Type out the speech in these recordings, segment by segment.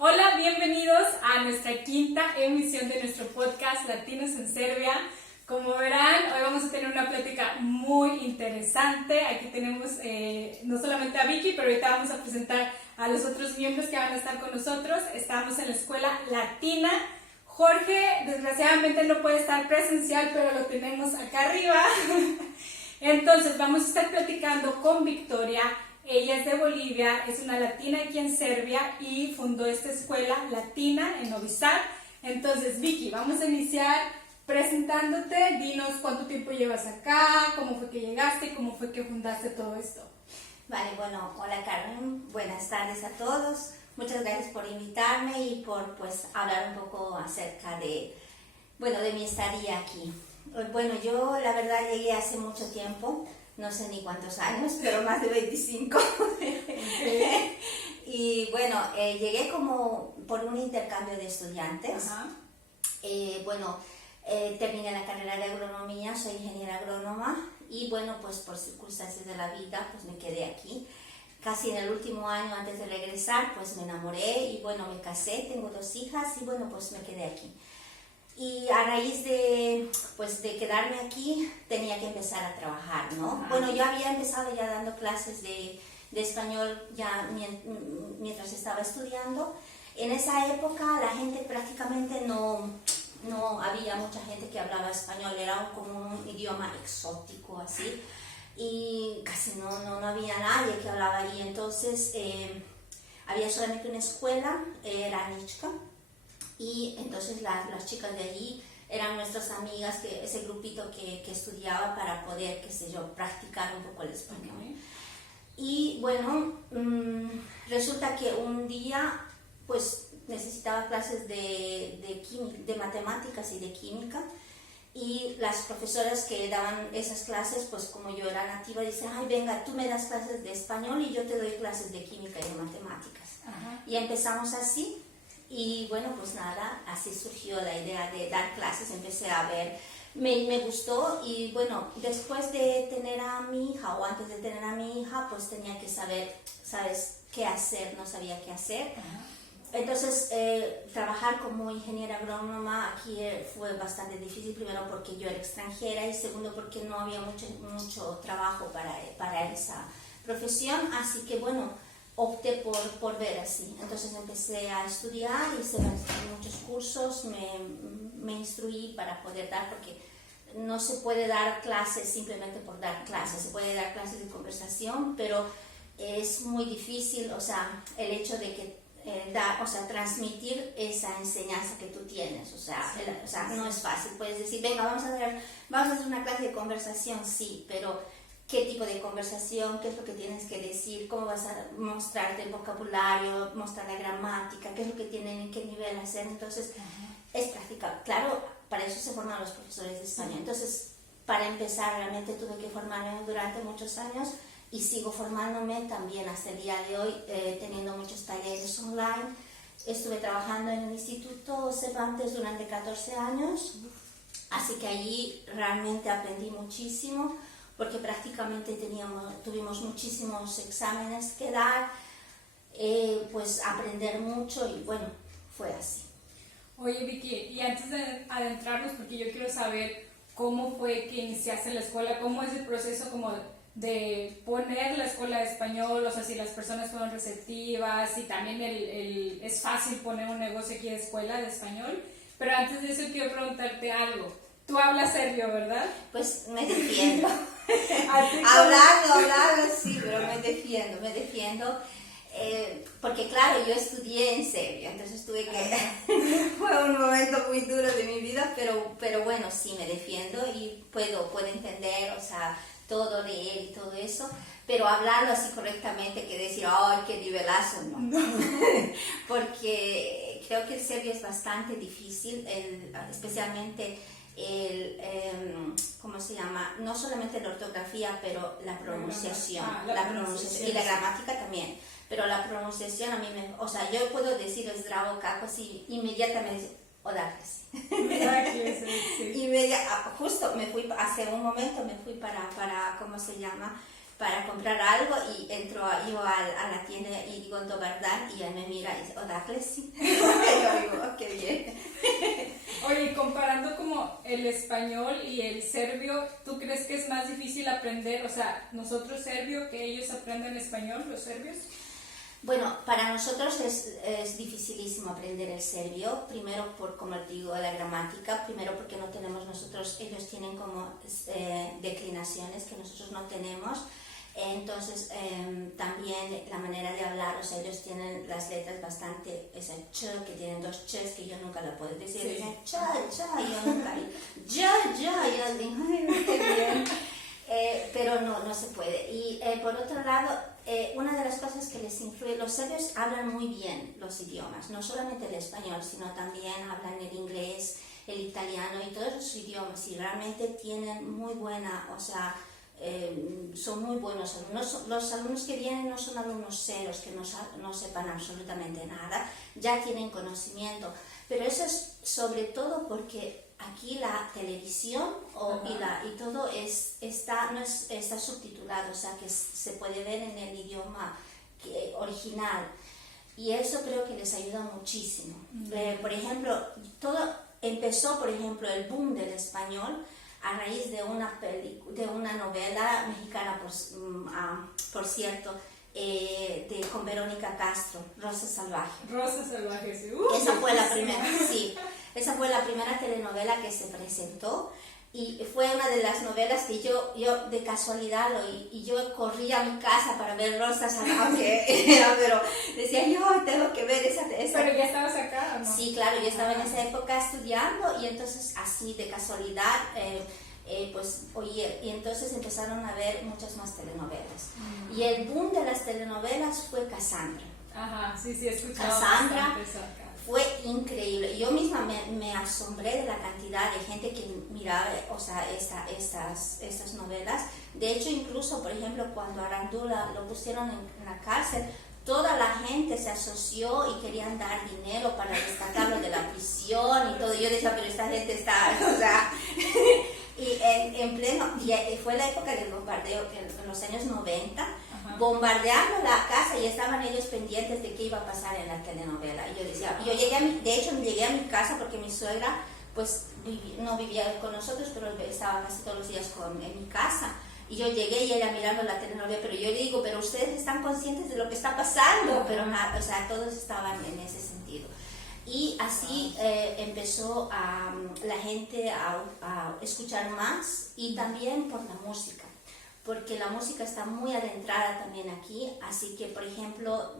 Hola, bienvenidos a nuestra quinta emisión de nuestro podcast Latinos en Serbia. Como verán, hoy vamos a tener una plática muy interesante. Aquí tenemos no solamente a Vicky, pero ahorita vamos a presentar a los otros miembros que van a estar con nosotros. Estamos en la escuela latina. Jorge, desgraciadamente no puede estar presencial, pero lo tenemos acá arriba. Entonces, vamos a estar platicando con Victoria. Ella es de Bolivia, es una latina aquí en Serbia y fundó esta escuela latina en Novi Sad. Entonces, Vicky, vamos a iniciar presentándote. Dinos cuánto tiempo llevas acá, cómo fue que llegaste, cómo fue que fundaste todo esto. Vale, bueno, hola Carmen, buenas tardes a todos. Muchas gracias por invitarme y por hablar un poco acerca de mi estadía aquí. Bueno, yo la verdad llegué hace mucho tiempo. No sé ni cuántos años, pero más de 25. Okay. Y bueno, llegué como por un intercambio de estudiantes. Terminé la carrera de agronomía, soy ingeniera agrónoma y bueno, pues por circunstancias de la vida, pues me quedé aquí. Casi en el último año antes de regresar, pues me enamoré y bueno, me casé, tengo 2 hijas y bueno, pues me quedé aquí. Y a raíz de quedarme aquí, tenía que empezar a trabajar, ¿no? Bueno, yo había empezado ya dando clases de español ya mientras estaba estudiando. En esa época la gente prácticamente no había mucha gente que hablaba español, era como un idioma exótico así. Y casi no había nadie que hablaba ahí. Entonces había solamente una escuela, era Nichka. Y entonces las chicas de allí eran nuestras amigas, ese grupito que estudiaba para poder, practicar un poco el español. Okay. Y bueno, resulta que un día pues necesitaba clases de matemáticas y de química. Y las profesoras que daban esas clases, pues como yo era nativa, dicen, ay, venga, tú me das clases de español y yo te doy clases de química y de matemáticas. Y empezamos así. Y bueno, pues nada, así surgió la idea de dar clases, empecé a ver, me gustó y bueno, después de tener a mi hija o antes de tener a mi hija, pues tenía que saber, ¿sabes?, qué hacer, no sabía qué hacer. Entonces, trabajar como ingeniera agrónoma aquí fue bastante difícil, primero porque yo era extranjera y segundo porque no había mucho trabajo para esa profesión, así que bueno, opté por ver así. Entonces empecé a estudiar, hice muchos cursos, me instruí para poder dar, porque no se puede dar clases simplemente por dar clases, se puede dar clases de conversación, pero es muy difícil, o sea, el hecho de que transmitir esa enseñanza que tú tienes, no es fácil. Puedes decir, venga, vamos a hacer una clase de conversación, sí, pero ¿qué tipo de conversación? ¿Qué es lo que tienes que decir? ¿Cómo vas a mostrarte el vocabulario? ¿Mostrar la gramática? ¿Qué es lo que tienen? ¿En qué nivel hacer? Entonces, es práctica. Claro, para eso se forman los profesores de español. Entonces, para empezar, realmente tuve que formarme durante muchos años y sigo formándome también hasta el día de hoy, teniendo muchos talleres online. Estuve trabajando en el Instituto Cervantes durante 14 años, así que allí realmente aprendí muchísimo, porque prácticamente tuvimos muchísimos exámenes que dar, pues aprender mucho y bueno, fue así. Oye Vicky, y antes de adentrarnos, porque yo quiero saber cómo fue que iniciaste la escuela, cómo es el proceso como de poner la escuela de español, o sea, si las personas fueron receptivas, si también es fácil poner un negocio aquí de escuela de español, pero antes de eso quiero preguntarte algo. Tú hablas serbio, ¿verdad? Pues me defiendo. Hablando, sí, pero me defiendo. Porque claro, yo estudié en Serbia, entonces fue un momento muy duro de mi vida, pero bueno, sí me defiendo y puedo entender, o sea, todo leer y todo eso, pero hablarlo así correctamente que decir, ¡ay, qué nivelazo! No. Porque creo que el serbio es bastante difícil, especialmente ¿cómo se llama? No solamente la ortografía, pero la pronunciación. La pronunciación y la gramática también. Pero la pronunciación a mí yo puedo decir zdravo kako así, inmediatamente odakle si. Justo hace un momento me fui para ¿cómo se llama? para comprar algo y entro yo a la tienda y digo Dobar y él me mira y dice, Odakle, sí. Y yo digo, oh, qué bien. Oye, comparando como el español y el serbio, ¿tú crees que es más difícil aprender, o sea, nosotros serbio que ellos aprenden español, los serbios? Bueno, para nosotros es dificilísimo aprender el serbio, primero por, como digo, la gramática, primero porque no tenemos nosotros, ellos tienen como declinaciones que nosotros no tenemos, entonces también la manera de hablar, o sea, ellos tienen las letras bastante, esa ch, que tienen dos chs que yo nunca lo puedo decir, sí. Dicen cha, cha, y yo nunca, y yo digo, ay, qué bien. Pero no se puede. Y por otro lado, una de las cosas que les influye, los serbios hablan muy bien los idiomas, no solamente el español, sino también hablan el inglés, el italiano y todos los idiomas, y realmente tienen muy buena, o sea, son muy buenos alumnos. Los alumnos que vienen no son alumnos ceros, que no sepan absolutamente nada, ya tienen conocimiento, pero eso es sobre todo porque aquí la televisión y todo está subtitulado, o sea que se puede ver en el idioma original, y eso creo que les ayuda muchísimo. Por ejemplo, todo empezó, por ejemplo, el boom del español a raíz de una novela mexicana, por cierto, con Verónica Castro, Rosa Salvaje. Rosa Salvaje, sí. Esa fue la primera, sí. Esa fue la primera telenovela que se presentó y fue una de las novelas que yo de casualidad y yo corrí a mi casa para ver Rosa Salvaje, pero decía yo tengo que ver esa. ¿Pero ya estabas acá o no? Sí, claro, yo estaba en esa época estudiando y entonces así de casualidad pues oye, y entonces empezaron a ver muchas más telenovelas. Y el boom de las telenovelas fue Cassandra. Ajá, sí, he escuchado Cassandra bastante eso acá. Fue increíble. Yo misma me asombré de la cantidad de gente que miraba, o sea, estas novelas. De hecho, incluso, por ejemplo, cuando Arandula lo pusieron en la cárcel, toda la gente se asoció y querían dar dinero para rescatarlo de la prisión y todo. Yo decía, pero esta gente está, o sea, y en pleno, y fue la época del bombardeo en los años 90. Bombardeando la casa y estaban ellos pendientes de qué iba a pasar en la telenovela. Y yo decía, de hecho llegué a mi casa porque mi suegra pues no vivía con nosotros, pero estaba casi todos los días en mi casa. Y yo llegué y ella mirando la telenovela, pero yo le digo, pero ustedes están conscientes de lo que está pasando, pero nada, o sea, todos estaban en ese sentido. Y así empezó la gente a escuchar más y también por la música, porque la música está muy adentrada también aquí, así que, por ejemplo,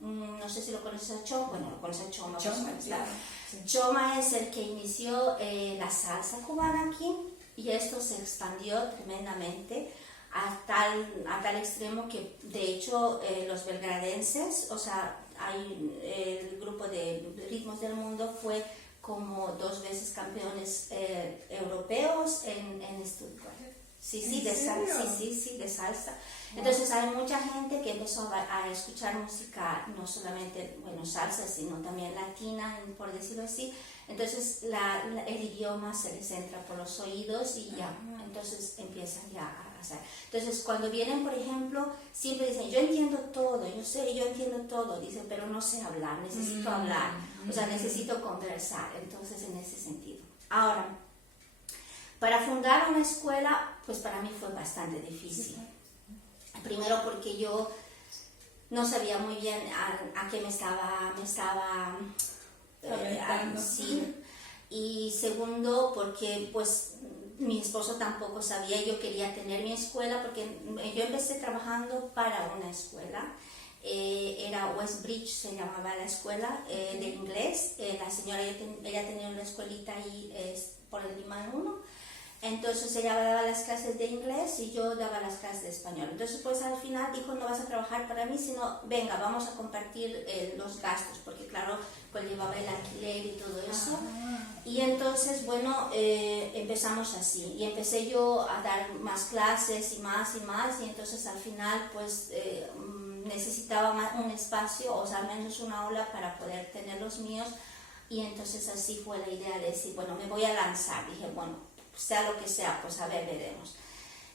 no sé si lo conoces a Choma, bueno, lo conoces a Choma. Claro. Sí. Choma es el que inició la salsa cubana aquí, y esto se expandió tremendamente a tal extremo que, de hecho, los belgradenses, o sea, el grupo de ritmos del mundo fue como 2 veces campeones europeos en Stuttgart. Sí, de salsa. Entonces hay mucha gente que empezó a escuchar música, no solamente, bueno, salsa, sino también latina, por decirlo así. Entonces el idioma se les entra por los oídos y ya, entonces empiezan ya a hacer. Entonces cuando vienen, por ejemplo, siempre dicen, yo entiendo todo, yo entiendo todo, dicen, pero no sé hablar, necesito hablar, o sea, necesito conversar, entonces en ese sentido. Ahora, para fundar una escuela, pues para mí fue bastante difícil. Primero porque yo no sabía muy bien a qué me estaba sí. Y segundo porque pues mi esposo tampoco sabía, yo quería tener mi escuela porque yo empecé trabajando para una escuela. Era Westbridge, se llamaba la escuela de inglés. La señora, ella tenía una escuelita ahí por el Limán 1. Entonces ella daba las clases de inglés y yo daba las clases de español. Entonces pues al final dijo, no vas a trabajar para mí, sino venga, vamos a compartir los gastos, porque claro, pues llevaba el alquiler y todo eso. Y entonces bueno, empezamos así, y empecé yo a dar más clases y más, y entonces al final pues necesitaba un espacio, o sea, al menos una aula para poder tener los míos, y entonces así fue la idea de decir, bueno, me voy a lanzar. Dije, bueno, sea lo que sea, pues a ver, veremos.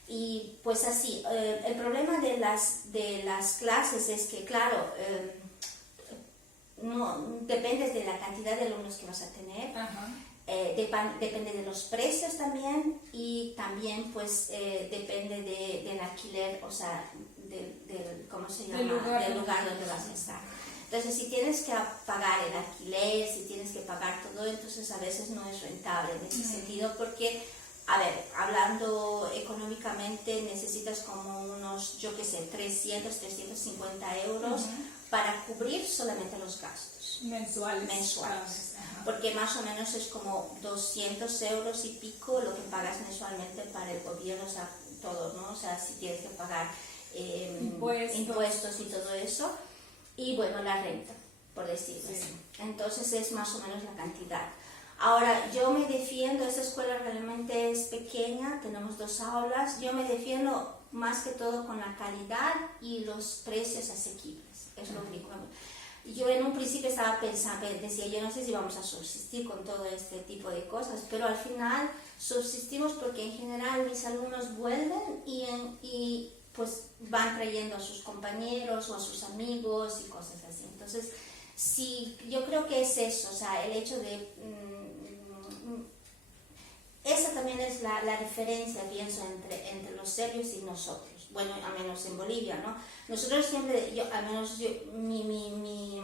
Y pues así, el problema de las clases es que, claro, no dependes de la cantidad de alumnos que vas a tener, depende de los precios también, y también pues depende del alquiler, o sea, ¿cómo se llama? Del lugar donde vas a estar. Entonces, si tienes que pagar el alquiler, si tienes que pagar todo, entonces a veces no es rentable en ese sentido, porque, a ver, hablando económicamente, necesitas como unos, yo qué sé, 300, 350 euros para cubrir solamente los gastos. Mensuales. Porque más o menos es como 200 euros y pico lo que pagas mensualmente para el gobierno, o sea, todo, ¿no? O sea, si tienes que pagar impuestos y todo eso. Y bueno, la renta, por decirlo así. Entonces es más o menos la cantidad. Ahora, yo me defiendo, esta escuela realmente es pequeña, tenemos 2 aulas, yo me defiendo más que todo con la calidad y los precios asequibles, es lo único. Yo en un principio estaba pensando, decía, yo no sé si vamos a subsistir con todo este tipo de cosas, pero al final subsistimos porque en general mis alumnos vuelven y pues van trayendo a sus compañeros o a sus amigos y cosas así. Entonces, sí, yo creo que es eso, o sea, el hecho de... esa también es la diferencia, pienso, entre los serbios y nosotros. Bueno, al menos en Bolivia, ¿no? Nosotros siempre, mi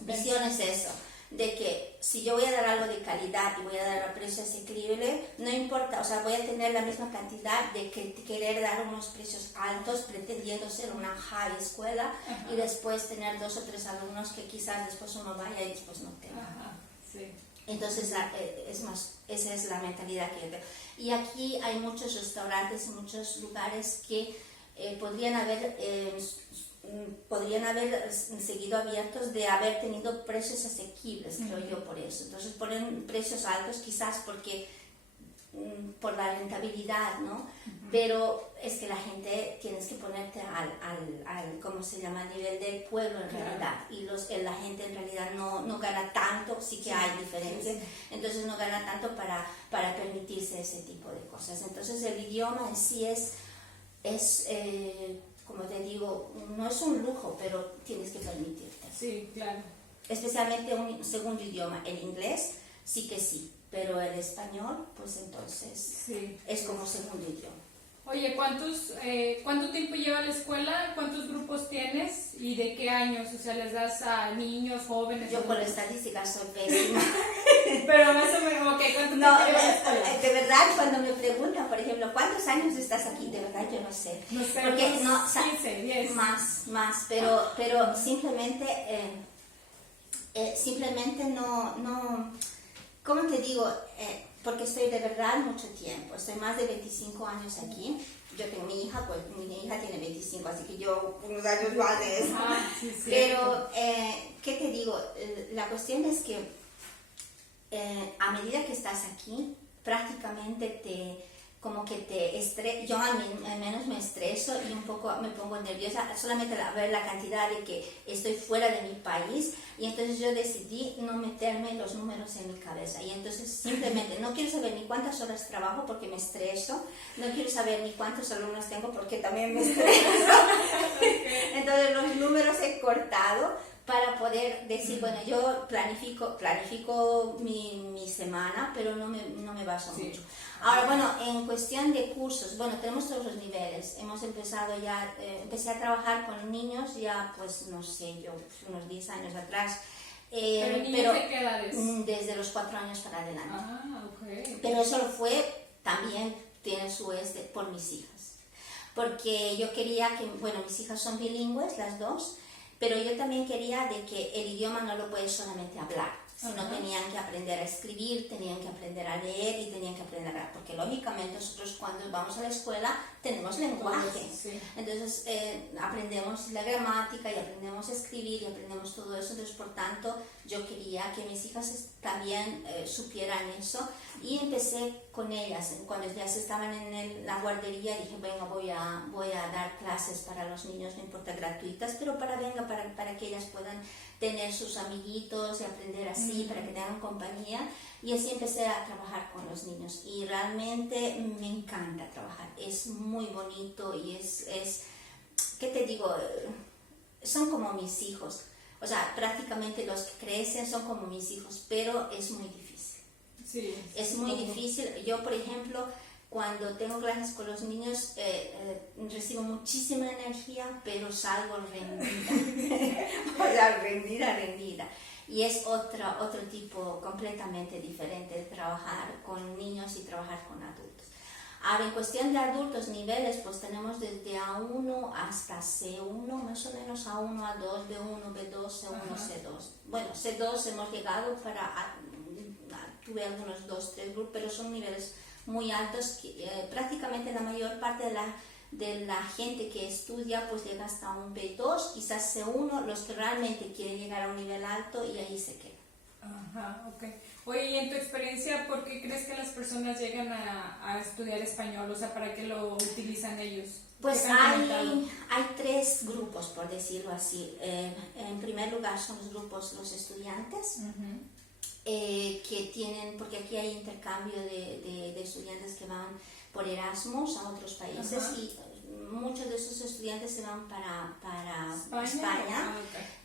visión es eso, de que si yo voy a dar algo de calidad y voy a dar a precio asequible, no importa, o sea, voy a tener la misma cantidad de querer dar unos precios altos pretendiendo ser una high escuela y después tener 2 o 3 alumnos que quizás después uno vaya y después no tenga. Entonces, esa es la mentalidad que yo tengo. Y aquí hay muchos restaurantes, muchos lugares que podrían haber seguido abiertos de haber tenido precios asequibles, creo yo, por eso. Entonces ponen precios altos quizás porque por la rentabilidad, ¿no? Pero es que la gente tienes que ponerte al ¿cómo se llama? Al nivel del pueblo en realidad, y la gente en realidad no gana tanto, sí que hay diferencias, entonces no gana tanto para permitirse ese tipo de cosas. Entonces el idioma en sí es como te digo, no es un lujo, pero tienes que permitirte. Sí, claro. Especialmente un segundo idioma, el inglés, sí que sí, pero el español, pues entonces es como segundo idioma. Oye, ¿cuánto tiempo lleva la escuela? ¿Cuántos grupos tienes? ¿Y de qué años? O sea, ¿les das a niños, jóvenes? Yo por estadísticas soy pésima. Pero más o menos, ¿cuánto tiempo lleva la escuela? De verdad, cuando me preguntan, por ejemplo, ¿cuántos años estás aquí? De verdad, yo no sé. No sé, porque no, 15, 10. Más, pero simplemente no, ¿cómo te digo? Porque estoy de verdad mucho tiempo, estoy más de 25 años aquí. Yo tengo mi hija, pues mi hija tiene 25, así que yo unos años más de eso. Pero, ¿qué te digo? La cuestión es que a medida que estás aquí, prácticamente yo al menos me estreso y un poco me pongo nerviosa solamente al ver la cantidad de que estoy fuera de mi país, y entonces yo decidí no meterme los números en mi cabeza, y entonces simplemente no quiero saber ni cuántas horas trabajo porque me estreso, no quiero saber ni cuántos alumnos tengo porque también me estreso. Entonces los números he cortado para poder decir, bueno, yo planifico mi semana, pero no me baso mucho. Ahora, bueno, en cuestión de cursos, bueno, tenemos todos los niveles. Hemos empezado ya, empecé a trabajar con niños ya, pues, no sé, yo unos 10 años atrás. ¿Pero niños de qué edades? Desde los 4 años para adelante. Ok. Pero eso también tiene su por mis hijas. Porque yo quería que, bueno, mis hijas son bilingües, las dos, pero yo también quería de que el idioma no lo puedes solamente hablar, sino tenían que aprender a escribir, tenían que aprender a leer y tenían que aprender a... Porque lógicamente nosotros cuando vamos a la escuela tenemos lenguaje, entonces aprendemos la gramática y aprendemos a escribir y aprendemos todo eso, entonces por tanto yo quería que mis hijas también supieran eso, y empecé con ellas. Cuando ya estaban en la guardería dije, venga, voy a dar clases para los niños, no importa, gratuitas, pero para que ellas puedan tener sus amiguitos y aprender así para que tengan compañía. Y así empecé a trabajar con los niños y realmente me encanta trabajar. Es muy bonito y ¿qué te digo? Son como mis hijos. O sea, prácticamente los que crecen son como mis hijos, pero es muy difícil. Sí, es muy difícil. Yo, por ejemplo, cuando tengo clases con los niños, recibo muchísima energía, pero salgo rendida. O sea, rendida. Y es otro tipo completamente diferente de trabajar con niños y trabajar con adultos. Ahora, en cuestión de adultos, niveles, pues tenemos desde A1 hasta C1, más o menos A1, A2, B1, B2, C1, C2. Bueno, C2 hemos llegado tuve algunos 2, 3 grupos, pero son niveles muy altos, que prácticamente la mayor parte de la gente que estudia pues llega hasta un B2, quizás C1, los que realmente quieren llegar a un nivel alto y ahí se quedan. Ajá, ok. Oye, y en tu experiencia, ¿por qué crees que las personas llegan a estudiar español? O sea, ¿para qué lo utilizan ellos? Pues hay 3 grupos, por decirlo así. En primer lugar son los estudiantes, que tienen, porque aquí hay intercambio de estudiantes que van por Erasmus a otros países. Y muchos de esos estudiantes se van para España,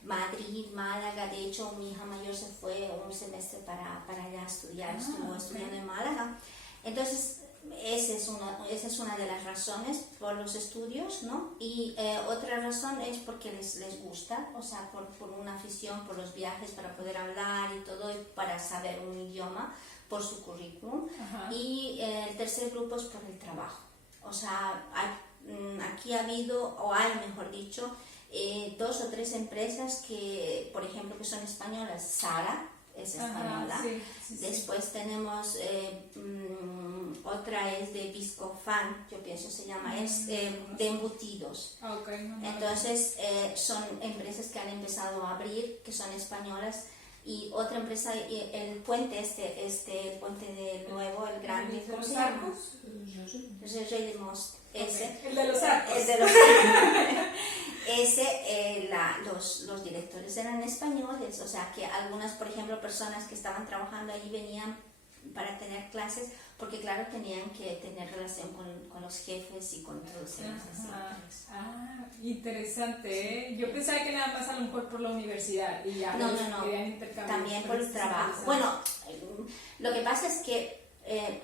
Madrid, Málaga. De hecho, mi hija mayor se fue un semestre para allá a estudiar, estuvo estudiando en Málaga. Entonces, esa es una de las razones por los estudios, ¿no? Y otra razón es porque les gusta, o sea, por una afición por los viajes, para poder hablar y todo, y para saber un idioma por su currículum. Y el tercer grupo es por el trabajo. O sea, aquí ha habido, o hay, mejor dicho, 2 o 3 empresas que, por ejemplo, que son españolas. Sara es española. Después tenemos otra es de Viscofan, yo pienso se llama, es de embutidos. Entonces son empresas que han empezado a abrir, que son españolas. Y otra empresa, el puente el puente de nuevo, el grande, ¿cómo se llama? Rey de Most. El de los arcos. Los directores eran españoles, o sea que algunas, por ejemplo, personas que estaban trabajando allí venían para tener clases, porque claro, tenían que tener relación con los jefes y con todos ellos. Interesante, ¿eh? Yo pensaba que nada más a lo mejor por la universidad y ya no, querían intercambiar. También por el trabajo. Bueno, lo que pasa es que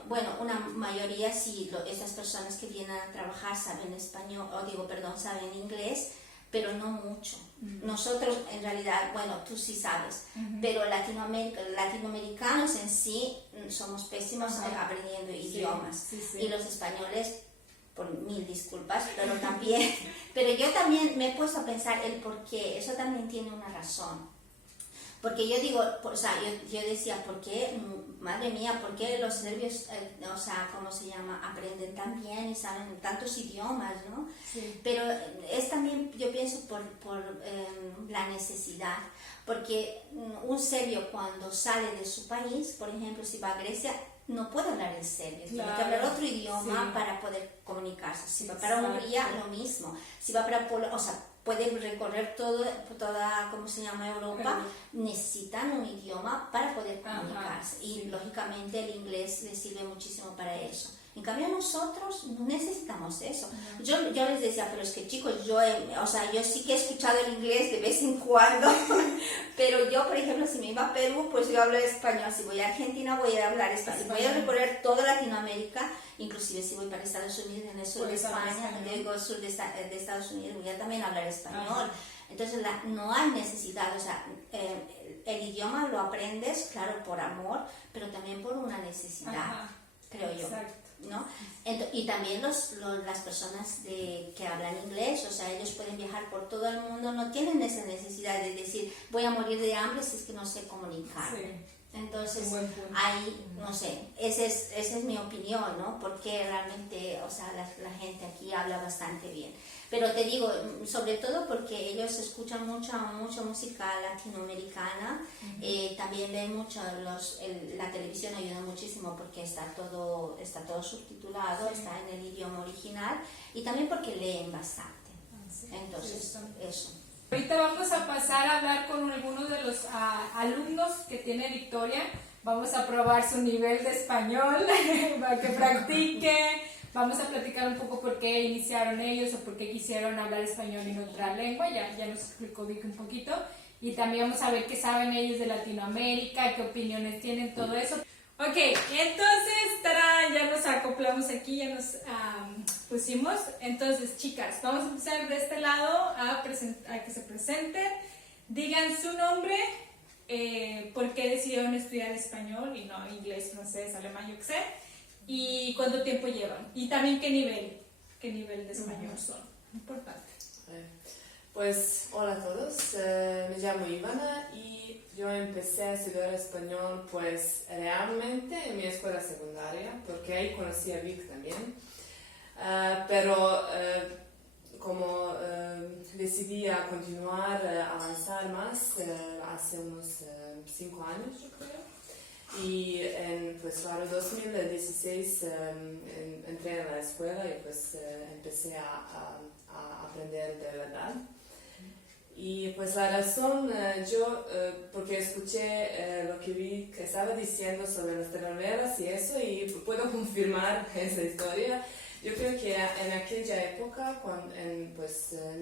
una mayoría sí, esas personas que vienen a trabajar saben español, saben inglés, pero no mucho. Nosotros, en realidad, tú sí sabes, pero latinoamericanos en sí somos pésimos aprendiendo idiomas. Y los españoles, por 1000 disculpas, pero yo también me he puesto a pensar el por qué. Eso también tiene una razón. Porque yo digo, yo decía, ¿por qué, madre mía, por qué los serbios, aprenden tan bien y saben tantos idiomas, ¿no? Pero es también, yo pienso, por la necesidad. Porque un serbio cuando sale de su país, por ejemplo, si va a Grecia, no puede hablar el serbio, tiene que hablar otro idioma para poder comunicarse. Si va para Hungría, lo mismo. Si va para puede recorrer toda Europa, necesitan un idioma para poder comunicarse. Y lógicamente el inglés les sirve muchísimo para eso. En cambio nosotros no necesitamos eso. Yo les decía, pero es que chicos, yo sí que he escuchado el inglés de vez en cuando, pero yo, por ejemplo, si me iba a Perú, pues yo hablo español. Si voy a Argentina, voy a hablar español. Si voy a recorrer toda Latinoamérica, inclusive si voy para Estados Unidos, en el sur de España, el sur de Estados Unidos, voy a también hablar español. Entonces no hay necesidad, el idioma lo aprendes, claro, por amor, pero también por una necesidad, creo yo. ¿No? Y también las personas que hablan inglés, ellos pueden viajar por todo el mundo, no tienen esa necesidad de decir voy a morir de hambre si es que no sé comunicar. Entonces, ahí, no sé, esa es mi opinión, ¿no? Porque realmente, la gente aquí habla bastante bien. Pero te digo, sobre todo porque ellos escuchan mucha música latinoamericana, también ven mucho, la televisión ayuda muchísimo porque está todo subtitulado, está en el idioma original, y también porque leen bastante. Entonces, eso. Ahorita vamos a pasar a hablar con algunos de los alumnos que tiene Victoria. Vamos a probar su nivel de español para que practique. Vamos a platicar un poco por qué iniciaron ellos o por qué quisieron hablar español en otra lengua. Ya nos explicó Vicky un poquito. Y también vamos a ver qué saben ellos de Latinoamérica, qué opiniones tienen, todo eso. Ok, entonces, ¡tarán! Ya nos acoplamos aquí, ya nos pusimos. Entonces, chicas, vamos a empezar de este lado a que se presenten. Digan su nombre, por qué decidieron estudiar español y no inglés, francés, alemán, yo qué sé. Y cuánto tiempo llevan. Y también qué nivel de español son. Importante. Pues hola a todos, me llamo Ivana y yo empecé a estudiar español pues realmente en mi escuela secundaria, porque ahí conocí a Vic también, pero como decidí a continuar, a avanzar más hace unos 5 años yo creo, y pues claro, en 2016 entré en la escuela y pues empecé a aprender de verdad. Y pues la razón, porque escuché lo que vi que estaba diciendo sobre las telenovelas y eso, y puedo confirmar esa historia. Yo creo que en aquella época, en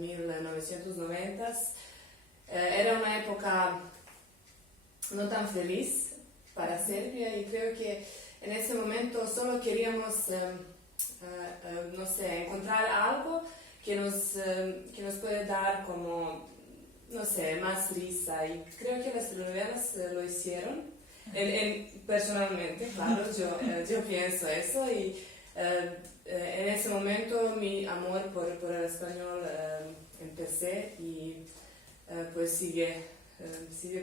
1990, era una época no tan feliz para Serbia, y creo que en ese momento solo queríamos, no sé, encontrar algo que nos puede dar como, no sé, más risa, y creo que las telenovelas lo hicieron. Personalmente, claro, yo pienso eso, y en ese momento mi amor por el español empecé, y pues sigue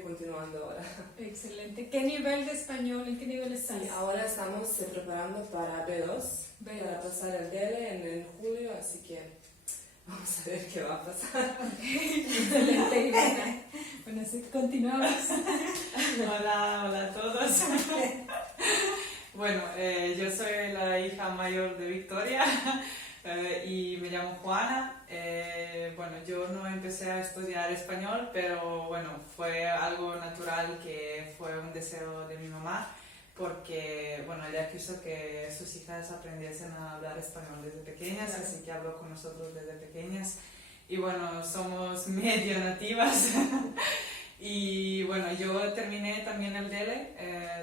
continuando ahora. Excelente. ¿Qué nivel de español? ¿En qué nivel estás? Sí, ahora estamos preparando para B2, para pasar el DELE en julio, así que vamos a ver qué va a pasar. Excelente, Ivana. Bueno, así continuamos. Hola a todos. Bueno, yo soy la hija mayor de Victoria y me llamo Juana. Bueno, yo no empecé a estudiar español, pero bueno, fue algo natural, que fue un deseo de mi mamá, porque bueno, ella quiso que sus hijas aprendiesen a hablar español desde pequeñas, así que habló con nosotros desde pequeñas. Y bueno, somos medio nativas. Y bueno, yo terminé también el DELE,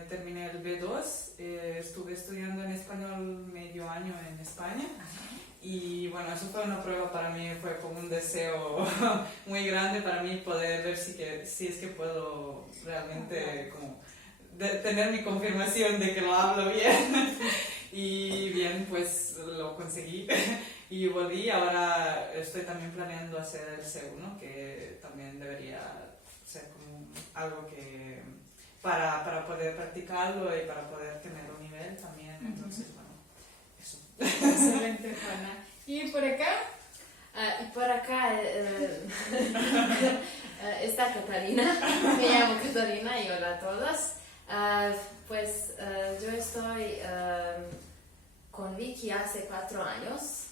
terminé el B2, estuve estudiando en español medio año en España. Y bueno, eso fue una prueba para mí, fue como un deseo muy grande para mí poder ver si es que puedo realmente como tener mi confirmación de que lo hablo bien. Y bien, pues lo conseguí y volví. Ahora estoy también planeando hacer el C1, que también debería ser como algo que para poder practicarlo y para poder tener un nivel también. Entonces, bueno, eso. Excelente, Juana. ¿Y por acá? Y por acá está Catalina, me llamo Catalina y hola a todos. Yo estoy con Vicky hace 4 años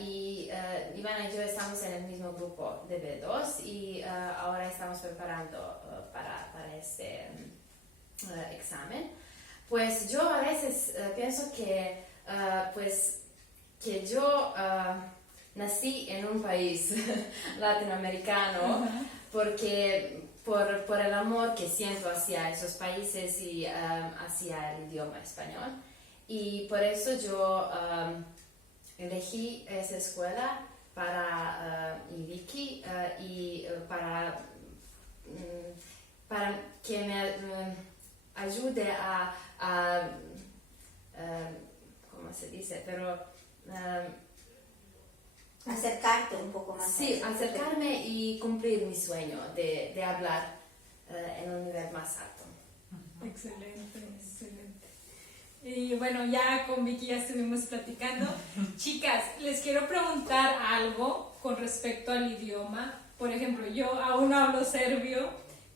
y Ivana y yo estamos en el mismo grupo de B2 y ahora estamos preparando para este examen. Pues yo a veces pienso que yo nací en un país latinoamericano porque por el amor que siento hacia esos países y hacia el idioma español. Y por eso yo elegí esa escuela y Vicky para que me ayude a ¿cómo se dice? Pero acercarte un poco más. Sí, acercarme y cumplir mi sueño de hablar en un nivel más alto. Excelente, excelente. Y bueno, ya con Vicky ya estuvimos platicando. Chicas, les quiero preguntar algo con respecto al idioma. Por ejemplo, yo aún no hablo serbio,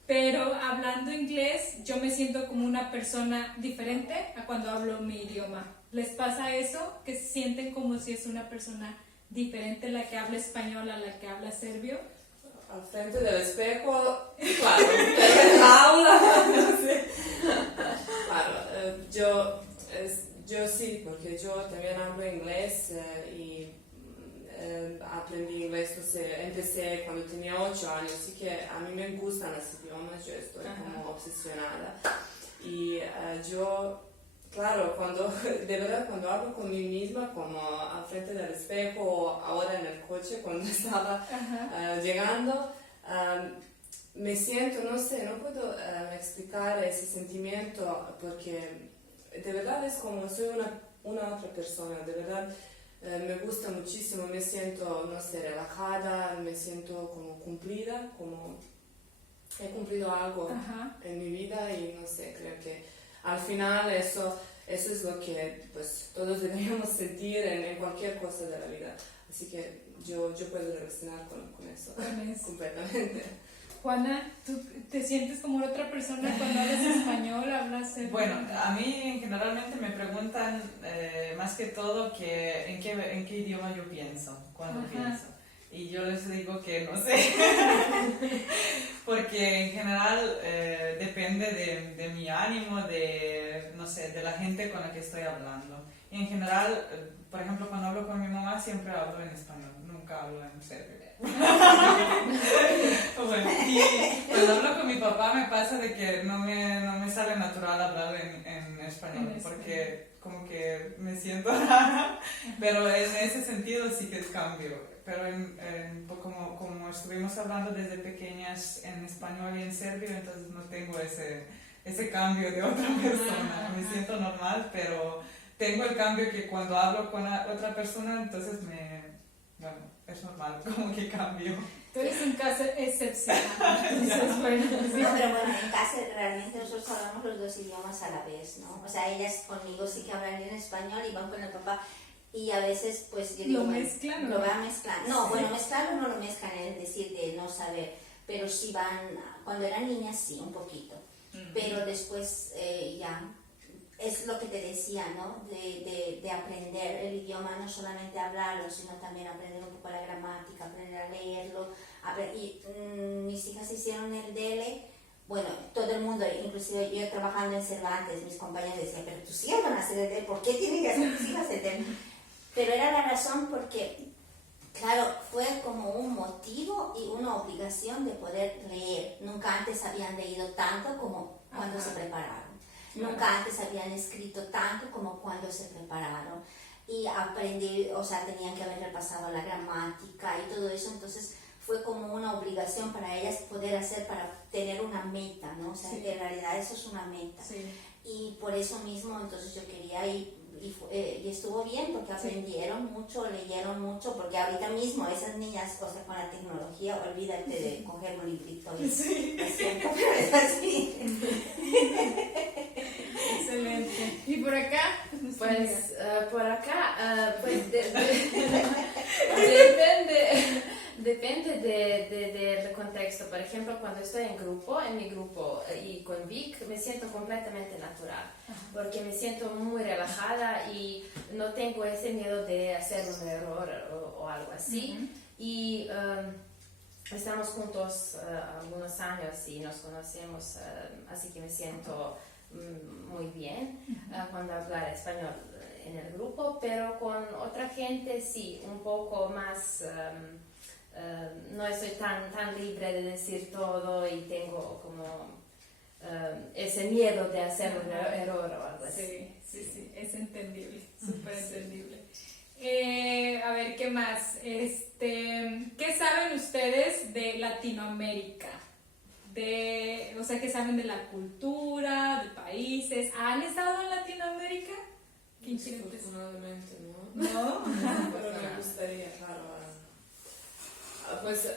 pero hablando inglés yo me siento como una persona diferente a cuando hablo mi idioma. ¿Les pasa eso? ¿Que se sienten como si es una persona diferente la que habla español a la que habla serbio? al frente del espejo, claro, pero en la aula, no sé. Claro, yo sí, porque yo también hablo inglés y aprendí inglés, no sé, empecé cuando tenía 8 años, así que a mí me gustan los idiomas, yo estoy como obsesionada. Y yo, claro, de verdad cuando hablo con mí misma, como al frente del espejo o ahora en el coche cuando estaba llegando, me siento, no sé, no puedo explicar ese sentimiento porque de verdad es como soy una otra persona, de verdad me gusta muchísimo, me siento, no sé, relajada, me siento como cumplida, como he cumplido algo en mi vida y no sé, creo que al final eso es lo que pues todos deberíamos sentir en cualquier cosa de la vida, así que yo puedo relacionar con eso completamente. Juana, ¿tú te sientes como otra persona cuando hablas español? Bueno, a mí generalmente me preguntan más que todo en qué idioma yo pienso, cuando pienso. Y yo les digo que no sé, porque en general depende de mi ánimo, no sé, de la gente con la que estoy hablando. Y en general, por ejemplo, cuando hablo con mi mamá siempre hablo en español, nunca hablo en serbio. Bueno, y cuando hablo con mi papá me pasa de que no me sale natural hablar en español, porque como que me siento rara, pero en ese sentido sí que cambio. Pero como estuvimos hablando desde pequeñas en español y en serbio, entonces no tengo ese cambio de otra persona. Me siento normal, pero tengo el cambio que cuando hablo con otra persona, entonces es normal, como que cambio. Tú eres un caso excepcional. Entonces, bueno, sí. No, pero bueno, en casa realmente nosotros hablamos los dos idiomas a la vez, ¿no? O sea, ellas conmigo sí que hablan en español y van con el papá. Y a veces, pues yo digo, ¿Lo mezclan? Lo van mezclando. No, bueno, mezclarlo no lo mezclan, es decir, de no saber. Pero sí cuando eran niñas sí, un poquito. Pero después ya, es lo que te decía, ¿no? De aprender el idioma, no solamente hablarlo, sino también aprender un poco la gramática, aprender a leerlo. Mis hijas hicieron el DELE. Bueno, todo el mundo, inclusive yo trabajando en Cervantes, mis compañeros decían, pero tus hijas van a hacer el DELE, ¿por qué tienen que hacer tus hijas el DELE? Pero era la razón porque, claro, fue como un motivo y una obligación de poder leer. Nunca antes habían leído tanto como cuando se prepararon. Nunca antes habían escrito tanto como cuando se prepararon. Y aprendí, o sea, tenían que haber repasado la gramática y todo eso. Entonces fue como una obligación para ellas poder hacer para tener una meta, ¿no? O sea, en realidad eso es una meta. Sí. Y por eso mismo, entonces yo quería ir. Y estuvo bien porque aprendieron mucho, leyeron mucho, porque ahorita mismo esas niñas, o sea, con la tecnología, olvídate de coger un librito y siento, pero es así. Excelente. ¿Y por acá? Pues por acá, pues depende del contexto. Por ejemplo, cuando estoy en mi grupo y con Vic, me siento completamente natural, porque me siento muy relajada y no tengo ese miedo de hacer un error o algo así. Y estamos juntos algunos años y nos conocemos, así que me siento muy bien cuando hablar español en el grupo, pero con otra gente sí, un poco más, no estoy tan libre de decir todo y tengo como ese miedo de hacer un error o algo así. Sí, es entendible, súper entendible. A ver, ¿qué más? ¿Qué saben ustedes de Latinoamérica? O sea, ¿qué saben de la cultura, de países? ¿Han estado en Latinoamérica? Desafortunadamente no. ¿No? Pero me gustaría, claro. Pues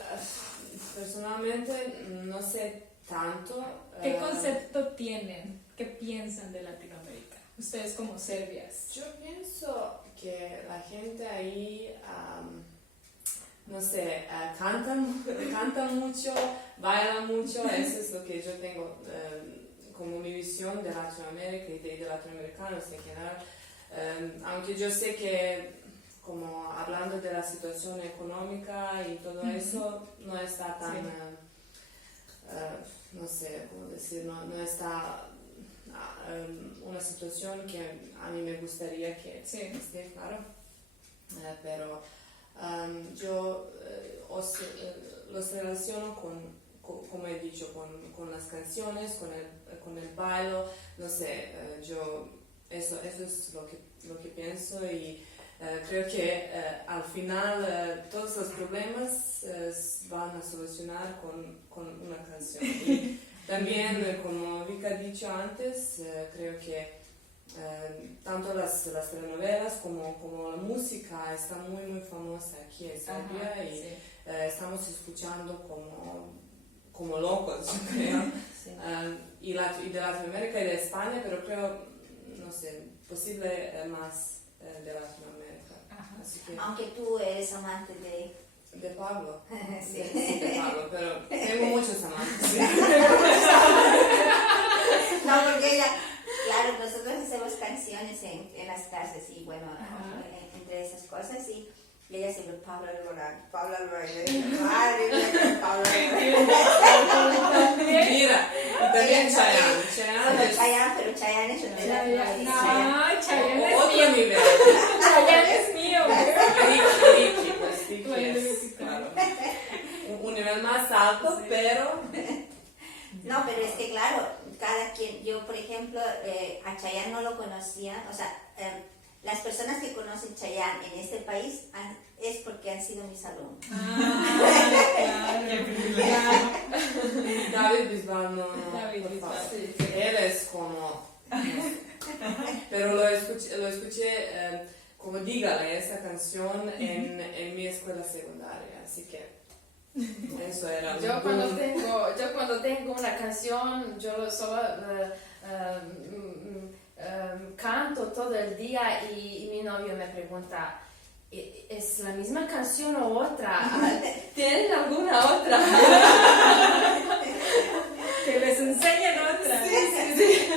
personalmente no sé tanto. ¿Qué concepto tienen? ¿Qué piensan de Latinoamérica? Ustedes como serbias. Yo pienso que la gente ahí, no sé, cantan mucho, bailan mucho, eso es lo que yo tengo como mi visión de Latinoamérica y de latinoamericanos en general. Aunque yo sé que como hablando de la situación económica y todo eso, no está tan, no sé cómo decir, no está una situación que a mí me gustaría que esté, claro. Pero yo los relaciono como he dicho, con las canciones, con el baile, no sé, eso es lo que pienso y creo que al final todos los problemas van a solucionar con una canción. Y también, como Vika ha dicho antes, creo que tanto las telenovelas como la música está muy famosa aquí en Serbia y estamos escuchando como locos, yo creo. Y de Latinoamérica y de España, pero creo, no sé, posible más de Latinoamérica. Así que, aunque tú eres amante de Pablo. Sí. Sí, de Pablo, pero tengo muchos amantes. No, porque ella, claro, nosotros hacemos canciones en las clases y bueno, entre esas cosas y ella siempre Pablo Alborán, madre mía, Pablo Alborán. Mira, y también Chayanne. Pero Chayanne es un Chayanne es otro mío. nivel. Chayanne es mío. Ricky, claro. Un nivel más alto, pero... No, pero es que claro, cada quien, yo por ejemplo, a Chayanne no lo conocía, o sea, las personas que conocen Chayanne en este país es porque han sido mis alumnos. David Bisbal, no, David por Bisbal, favor. sí. Él es como... Pero lo escuché como dígale esa canción en mi escuela secundaria, así que eso era Yo cuando tengo una canción, yo solo canto todo el día y mi novio me pregunta, ¿es la misma canción o otra? ¿Tienen alguna otra? Que les enseñen otra. Sí.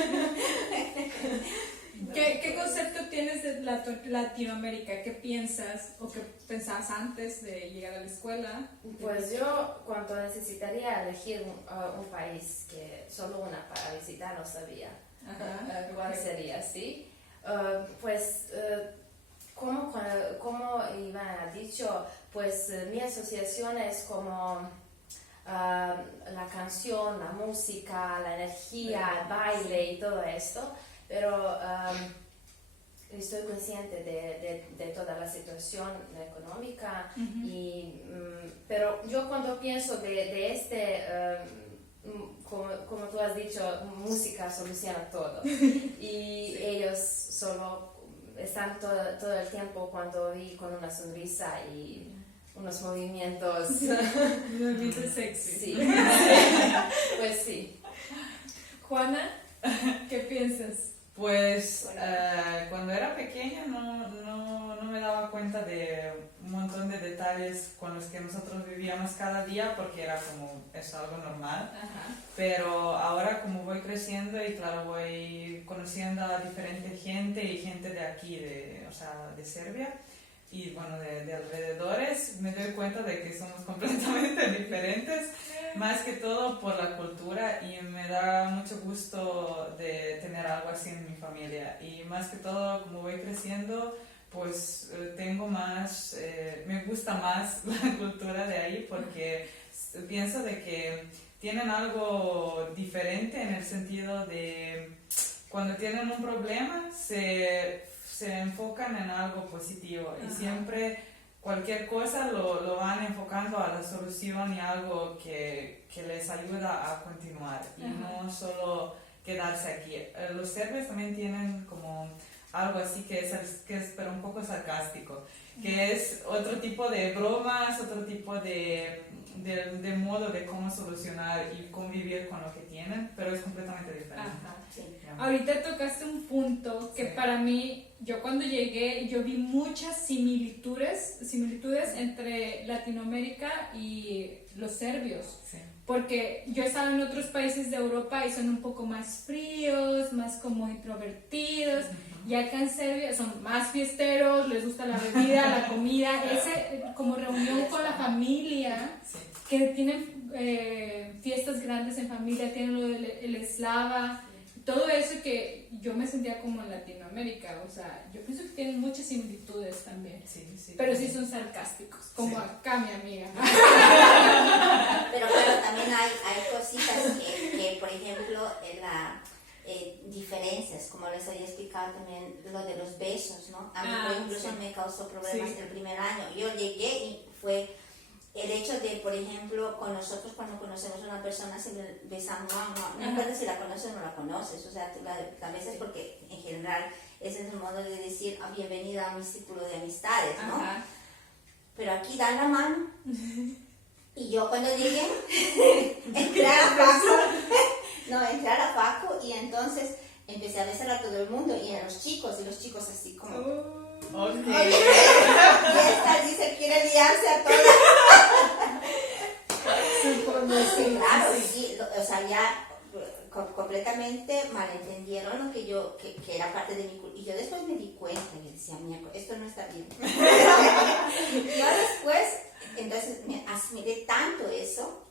¿Qué concepto tienes de Latinoamérica? ¿Qué piensas o qué pensabas antes de llegar a la escuela? Pues yo cuando necesitaría elegir un país que solo una para visitar no sabía cuál sería, ¿sí? Como Iván ha dicho, pues mi asociación es como la canción, la música, la energía, el baile y todo esto, pero estoy consciente de toda la situación económica, pero yo cuando pienso de como tú has dicho, música soluciona todo y ellos solo están todo el tiempo cuando vi con una sonrisa y unos movimientos Sexy. sí. Pues sí. Juana, ¿qué piensas? Pues cuando era pequeña no me daba cuenta de un montón de detalles con los que nosotros vivíamos cada día porque era como es algo normal. Pero ahora como voy creciendo y claro voy conociendo a diferente gente y gente de aquí, de Serbia y bueno de alrededores, me doy cuenta de que somos completamente diferentes, más que todo por la cultura, y me da mucho gusto de tener algo así en mi familia, y más que todo como voy creciendo pues tengo más, me gusta más la cultura de ahí porque pienso de que tienen algo diferente en el sentido de cuando tienen un problema se enfocan en algo positivo y siempre cualquier cosa lo van enfocando a la solución y algo que les ayuda a continuar y no solo quedarse aquí. Los serbios también tienen como algo así que es pero un poco sarcástico, que es otro tipo de bromas, otro tipo de modo de cómo solucionar y convivir con lo que tienen, pero es completamente diferente. Ahorita tocaste un punto que para mí, yo cuando llegué, yo vi muchas similitudes entre Latinoamérica y los serbios. porque yo he estado en otros países de Europa y son un poco más fríos, más como introvertidos, y acá en Serbia son más fiesteros, les gusta la bebida, la comida, ese como reunión con la familia, que tienen fiestas grandes en familia, tienen lo del el eslava, todo eso que yo me sentía como en Latinoamérica, o sea, yo pienso que tienen muchas similitudes también, pero sí son sarcásticos, como acá mi amiga. Pero claro, también hay cositas que por ejemplo, diferencias, como les había explicado también, lo de los besos, ¿no? A mí, por ejemplo, eso me causó problemas el primer año. Yo llegué y fue el hecho de, por ejemplo, con nosotros cuando conocemos a una persona, si le besamos, no importa si la conoces o no la conoces, o sea, tú la besas porque en general ese es el modo de decir bienvenida a mi círculo de amistades, ¿no? Ajá. Pero aquí dan la mano y yo cuando llegué entré a la Facu y entonces empecé a besar a todo el mundo y a los chicos, y los chicos así como y esta dice quiere liarse a todas. Sí, claro, sí, o sea, ya completamente malentendieron lo que era parte de mi cultura. Y yo después me di cuenta y decía, mira, esto no está bien. Yo después, entonces me asimilé tanto eso,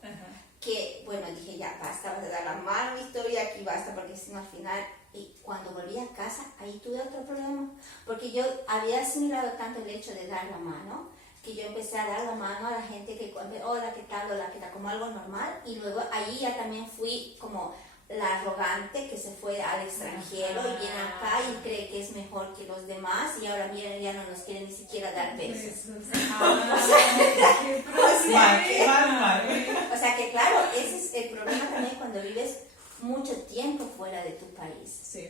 que bueno, dije ya basta, vas a dar la mano y todo y aquí basta, porque si no al final, y cuando volví a casa, ahí tuve otro problema, porque yo había asimilado tanto el hecho de dar la mano, que yo empecé a dar la mano a la gente que, hola, ¿qué tal? Hola, ¿qué tal? Como algo normal, y luego ahí ya también fui como la arrogante que se fue al extranjero y viene acá y cree que es mejor que los demás y ahora miren, ya no nos quiere ni siquiera dar besos. O sea que claro, ese es el problema también cuando vives mucho tiempo fuera de tu país. Sí.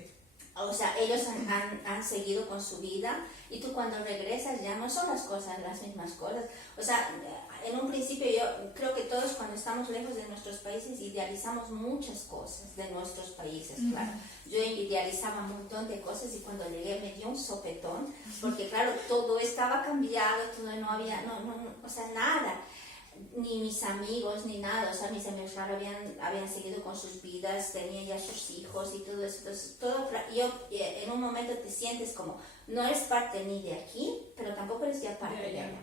O sea, ellos han seguido con su vida y tú cuando regresas ya no son las mismas cosas. O sea, en un principio yo creo que todos cuando estamos lejos de nuestros países idealizamos muchas cosas de nuestros países, claro. Yo idealizaba un montón de cosas y cuando llegué me dio un sopetón, porque claro, todo estaba cambiado, todo no había, o sea, nada. Ni mis amigos, ni nada, o sea, mis amigos claro habían seguido con sus vidas, tenían ya sus hijos y todo eso, entonces, yo en un momento te sientes como, no eres parte ni de aquí, pero tampoco eres ya parte de allá,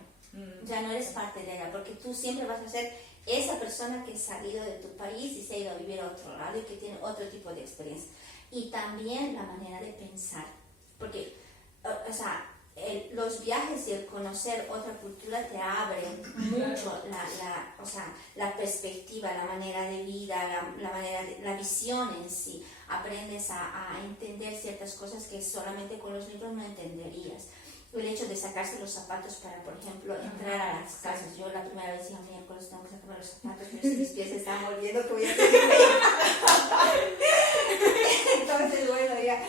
ya no eres parte de allá, porque tú siempre vas a ser esa persona que ha salido de tu país y se ha ido a vivir a otro lado y que tiene otro tipo de experiencia, y también la manera de pensar, porque, o sea, los viajes y el conocer otra cultura te abren mucho la perspectiva, la manera de vida, la visión en sí. Aprendes a entender ciertas cosas que solamente con los libros no entenderías. El hecho de sacarse los zapatos para, por ejemplo, entrar a las casas. Yo la primera vez dije, miércoles tengo que sacarme los zapatos, pero si mis pies se están volviendo, que voy a hacer. Entonces, bueno, ya.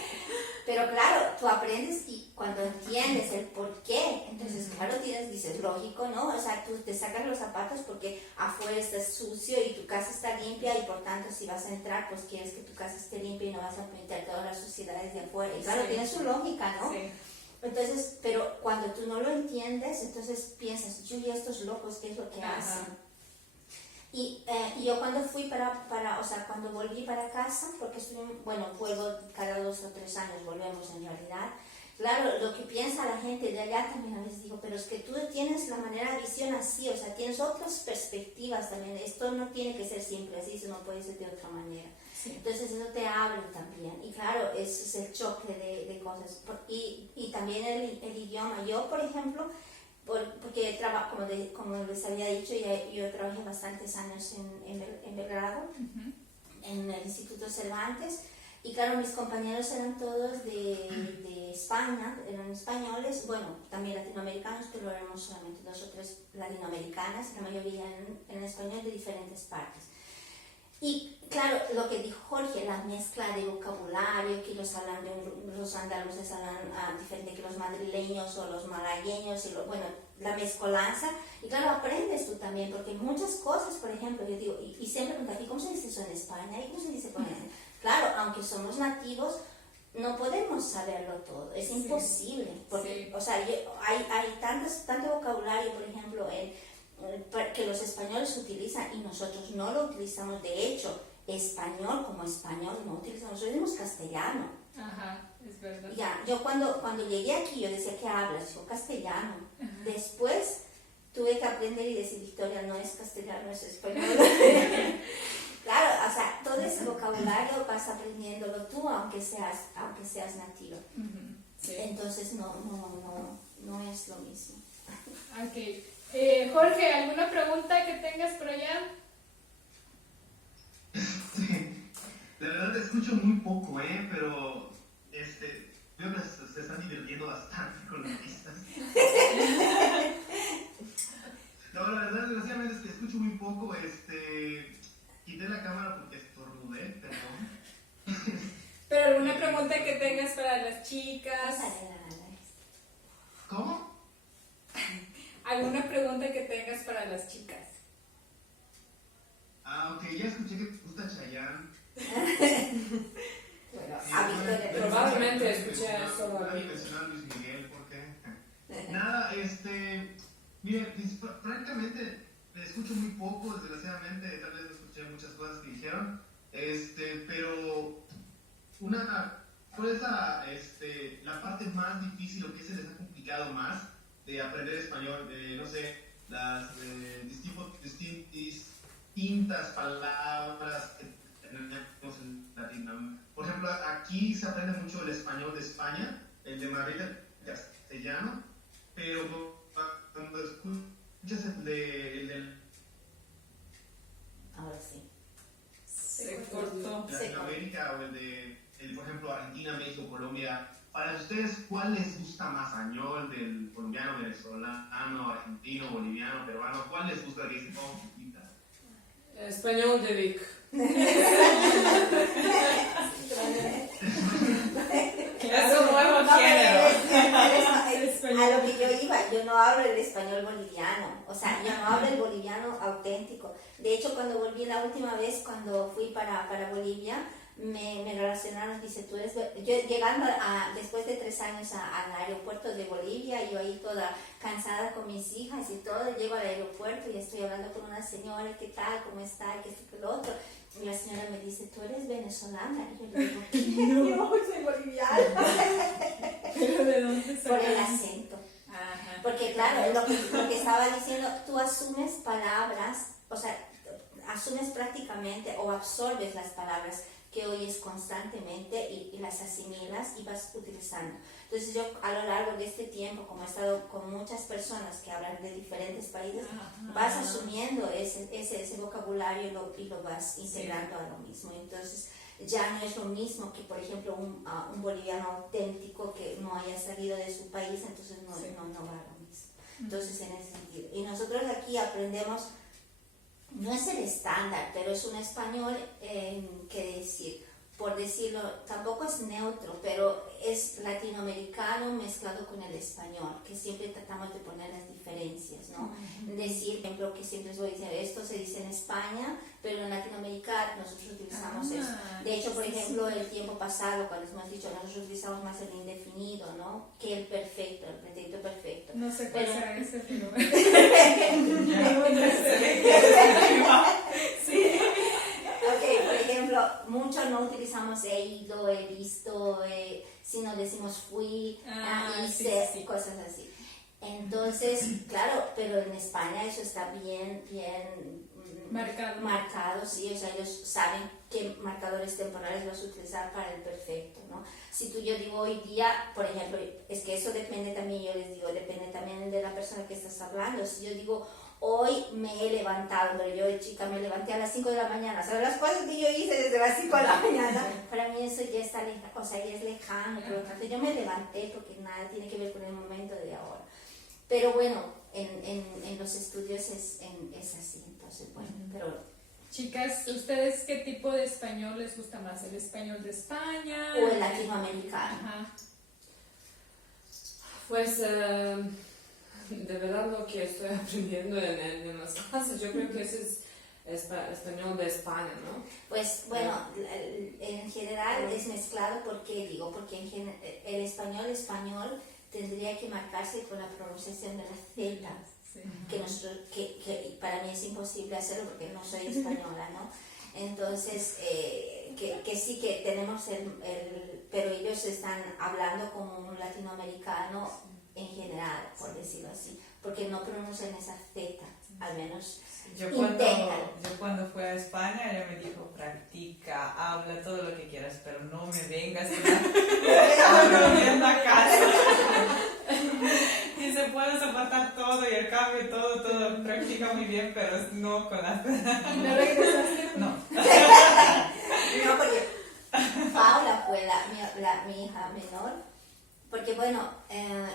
Pero claro, tú aprendes y cuando entiendes el por qué, entonces claro, dices, lógico, ¿no? O sea, tú te sacas los zapatos porque afuera está sucio y tu casa está limpia y por tanto si vas a entrar, pues quieres que tu casa esté limpia y no vas a meter todas las suciedades de afuera. Y claro, tiene su lógica, ¿no? Sí. Entonces, pero cuando tú no lo entiendes, entonces piensas, yo y estos locos, ¿qué es lo que hacen? Y yo cuando fui o sea, cuando volví para casa, porque vuelvo cada 2 o 3 años, volvemos en realidad. Claro, lo que piensa la gente de allá también a veces digo, pero es que tú tienes la manera de visión así, o sea, tienes otras perspectivas también. Esto no tiene que ser siempre así, sino puede ser de otra manera. Sí. Entonces eso te abre también. Y claro, ese es el choque de cosas. Y también el idioma. Yo, por ejemplo, porque como les había dicho, yo trabajé bastantes años en Belgrado, en el Instituto Cervantes, y claro, mis compañeros eran todos de España, eran españoles, bueno, también latinoamericanos, pero éramos solamente 2 o 3 latinoamericanas, la mayoría en español de diferentes partes. Y claro, lo que dijo Jorge, la mezcla de vocabulario, que los andaluces hablan diferente que los madrileños o los malagueños, la mezcolanza, y claro, aprendes tú también, porque muchas cosas, por ejemplo, yo digo, y siempre pregunto aquí, ¿cómo se dice eso en España? ¿Y cómo se dice con él? Claro, aunque somos nativos, no podemos saberlo todo, es imposible, porque, o sea, hay tanto vocabulario, por ejemplo, que los españoles utilizan y nosotros no lo utilizamos. De hecho, español como español no utilizamos, nosotros decimos castellano. Ajá, es verdad. Ya, yo cuando llegué aquí yo decía, ¿qué hablas? Yo castellano. Después tuve que aprender y decir, Victoria, no es castellano, es español. Claro, o sea, todo ese vocabulario vas aprendiéndolo tú, aunque seas nativo. Sí. Entonces no es lo mismo. Ok. Jorge, ¿alguna pregunta que tengas por allá? La verdad te escucho muy poco, pero veo que se están divirtiendo bastante con las pistas. No, la verdad, desgraciadamente es que escucho muy poco. Quité la cámara porque estornudé, perdón. Pero alguna pregunta que tengas para las chicas. ¿Cómo? ¿Alguna pregunta que tengas para las chicas? Ok, ya escuché que te gusta Chayanne. Bueno, a Victoria, Probablemente escuché solo a Nadie mí. mencionó a Luis Miguel, ¿por qué? Nada, mire, francamente, me escucho muy poco, desgraciadamente, tal vez no escuché muchas cosas que dijeron, pero ¿cuál es la parte más difícil o qué se les ha complicado más de aprender español? No sé, las distintas palabras que tenemos en Latinoamérica. Por ejemplo, aquí se aprende mucho el español de España, el de Madrid, el castellano, pero cuando escuchas el de ahora sí. Se cortó. Latinoamérica o el de, por ejemplo, Argentina, México, Colombia, para ustedes, ¿cuál les gusta más? ¿Español del colombiano, venezolano, argentino, boliviano, peruano? ¿Cuál les gusta? Que dice, oh, chiquita. Español de Vic. Es un nuevo género. A lo que yo iba, yo no hablo el español boliviano, o sea, yo no hablo el boliviano auténtico. De hecho, cuando volví la última vez, cuando fui para Bolivia, me relacionaron, dice, tú eres... Yo llegando después de 3 años al aeropuerto de Bolivia, yo ahí toda cansada con mis hijas y todo, llego al aeropuerto y estoy hablando con una señora, ¿qué tal? ¿Cómo está? ¿Qué esto? ¿Qué lo otro? Y la señora me dice, ¿tú eres venezolana? Y yo le digo, ¿qué? No, soy boliviana. ¿Pero de dónde Por el sacas? acento. Ajá. Porque claro, lo que estaba diciendo, tú asumes palabras, o sea, asumes prácticamente o absorbes las palabras que oyes constantemente y las asimilas y vas utilizando. Entonces yo a lo largo de este tiempo, como he estado con muchas personas que hablan de diferentes países, vas asumiendo ese vocabulario y lo vas integrando a lo mismo. Entonces ya no es lo mismo que, por ejemplo, un boliviano auténtico que no haya salido de su país, entonces no va a lo mismo. Entonces en ese sentido. Y nosotros aquí aprendemos, no es el estándar, pero es un español que decir, por decirlo, tampoco es neutro, pero es latinoamericano mezclado con el español, que siempre tratamos de poner las diferencias, ¿no? Decir, por ejemplo, que siempre les voy a decir, esto se dice en España, pero en Latinoamérica nosotros utilizamos eso. De hecho, por ejemplo, el tiempo pasado, cuando hemos dicho, nosotros utilizamos más el indefinido, ¿no? Que el perfecto, el pretérito perfecto. No sé cuál Pero- será ese, pero... Sí. Ok, por ejemplo, mucho no utilizamos he ido, he visto, sino decimos fui, hice, sí. cosas así. Entonces, claro, pero en España eso está bien marcado, sí, o sea, ellos saben qué marcadores temporales vas a utilizar para el perfecto, ¿no? Si tú, yo digo hoy día, por ejemplo, es que eso depende también, yo les digo, depende también de la persona que estás hablando. Si yo digo, hoy me he levantado, pero yo de chica me levanté a las 5 de la mañana, o sea, las cosas que yo hice desde las 5 de la mañana, para mí eso ya está lejano, o sea, ya es lejano, por lo tanto, yo me levanté porque nada tiene que ver con el momento de ahora. Pero bueno, en los estudios es así, entonces, bueno, pero... Chicas, ¿ustedes qué tipo de español les gusta más? ¿El español de España? O el latinoamericano. Ajá. Pues de verdad lo que estoy aprendiendo en las clases, yo creo que ese es español de España, ¿no? Pues bueno, en general es mezclado, ¿por qué digo? Porque el español tendría que marcarse con la pronunciación de las Z. que para mí es imposible hacerlo porque no soy española, ¿no? Entonces, que sí que tenemos pero ellos están hablando como un latinoamericano en general, por decirlo así, porque no pronuncian esa Z, al menos intentan. Yo cuando fui a España, ella me dijo, practica, habla todo lo que quieras, pero no me vengas a casa. Y se puede soportar todo y el cambio, todo, practica muy bien, pero no con las... ¿No regresaste? No. No, porque Paula fue mi hija menor, porque bueno,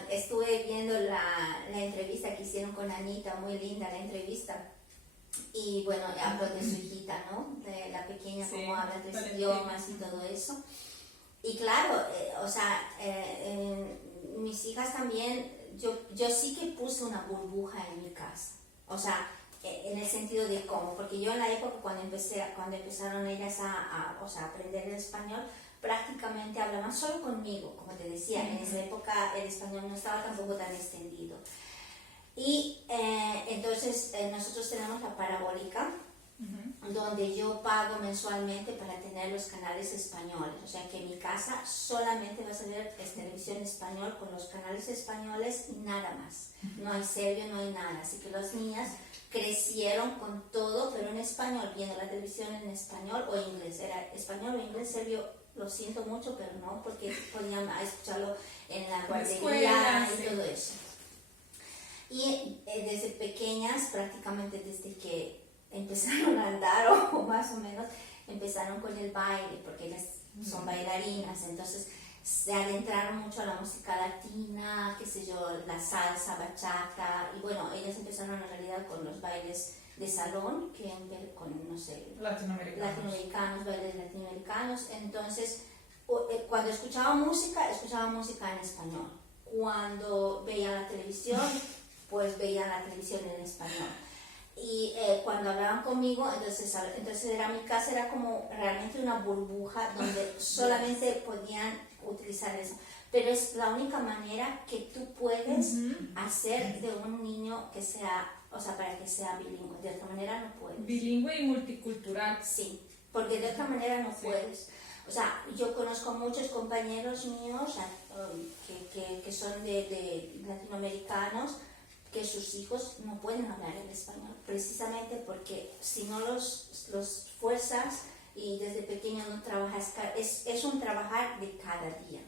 estuve viendo la entrevista que hicieron con Anita, muy linda la entrevista, y bueno, habló de su hijita, ¿no? De la pequeña, Sí, cómo habla tres Valentina. idiomas y todo eso. Y claro, o sea, mis hijas también, yo sí que puse una burbuja en mi casa, o sea, en el sentido de cómo, porque yo en la época cuando empezaron ellas a aprender el español, prácticamente hablaban solo conmigo, como te decía, en esa época el español no estaba tampoco tan extendido. Y entonces nosotros tenemos la parabólica, donde yo pago mensualmente para tener los canales españoles, o sea que en mi casa solamente vas a ver televisión español con los canales españoles y nada más, no hay serbio, no hay nada, así que las niñas crecieron con todo, pero en español, viendo la televisión en español o inglés, era español o inglés, serbio, lo siento mucho, pero no, porque podían escucharlo en la guardería y todo eso. Y desde pequeñas, prácticamente desde que empezaron a andar o más o menos, empezaron con el baile, porque ellas son bailarinas, entonces se adentraron mucho a la música latina, qué sé yo, la salsa, bachata, y bueno, ellas empezaron en realidad con los bailes de salón, con, no sé, latinoamericanos, bailes latinoamericanos, entonces cuando escuchaba música en español, cuando veían la televisión, pues veían la televisión en español. Y cuando hablaban conmigo, entonces mi casa era como realmente una burbuja donde solamente podían utilizar eso. Pero es la única manera que tú puedes hacer de un niño que sea, o sea, para que sea bilingüe. De otra manera no puedes. Bilingüe y multicultural. Sí, porque de otra manera no puedes. O sea, yo conozco muchos compañeros míos que son de latinoamericanos, que sus hijos no pueden hablar el español, precisamente porque si no los fuerzas y desde pequeño no trabajas, es un trabajar de cada día,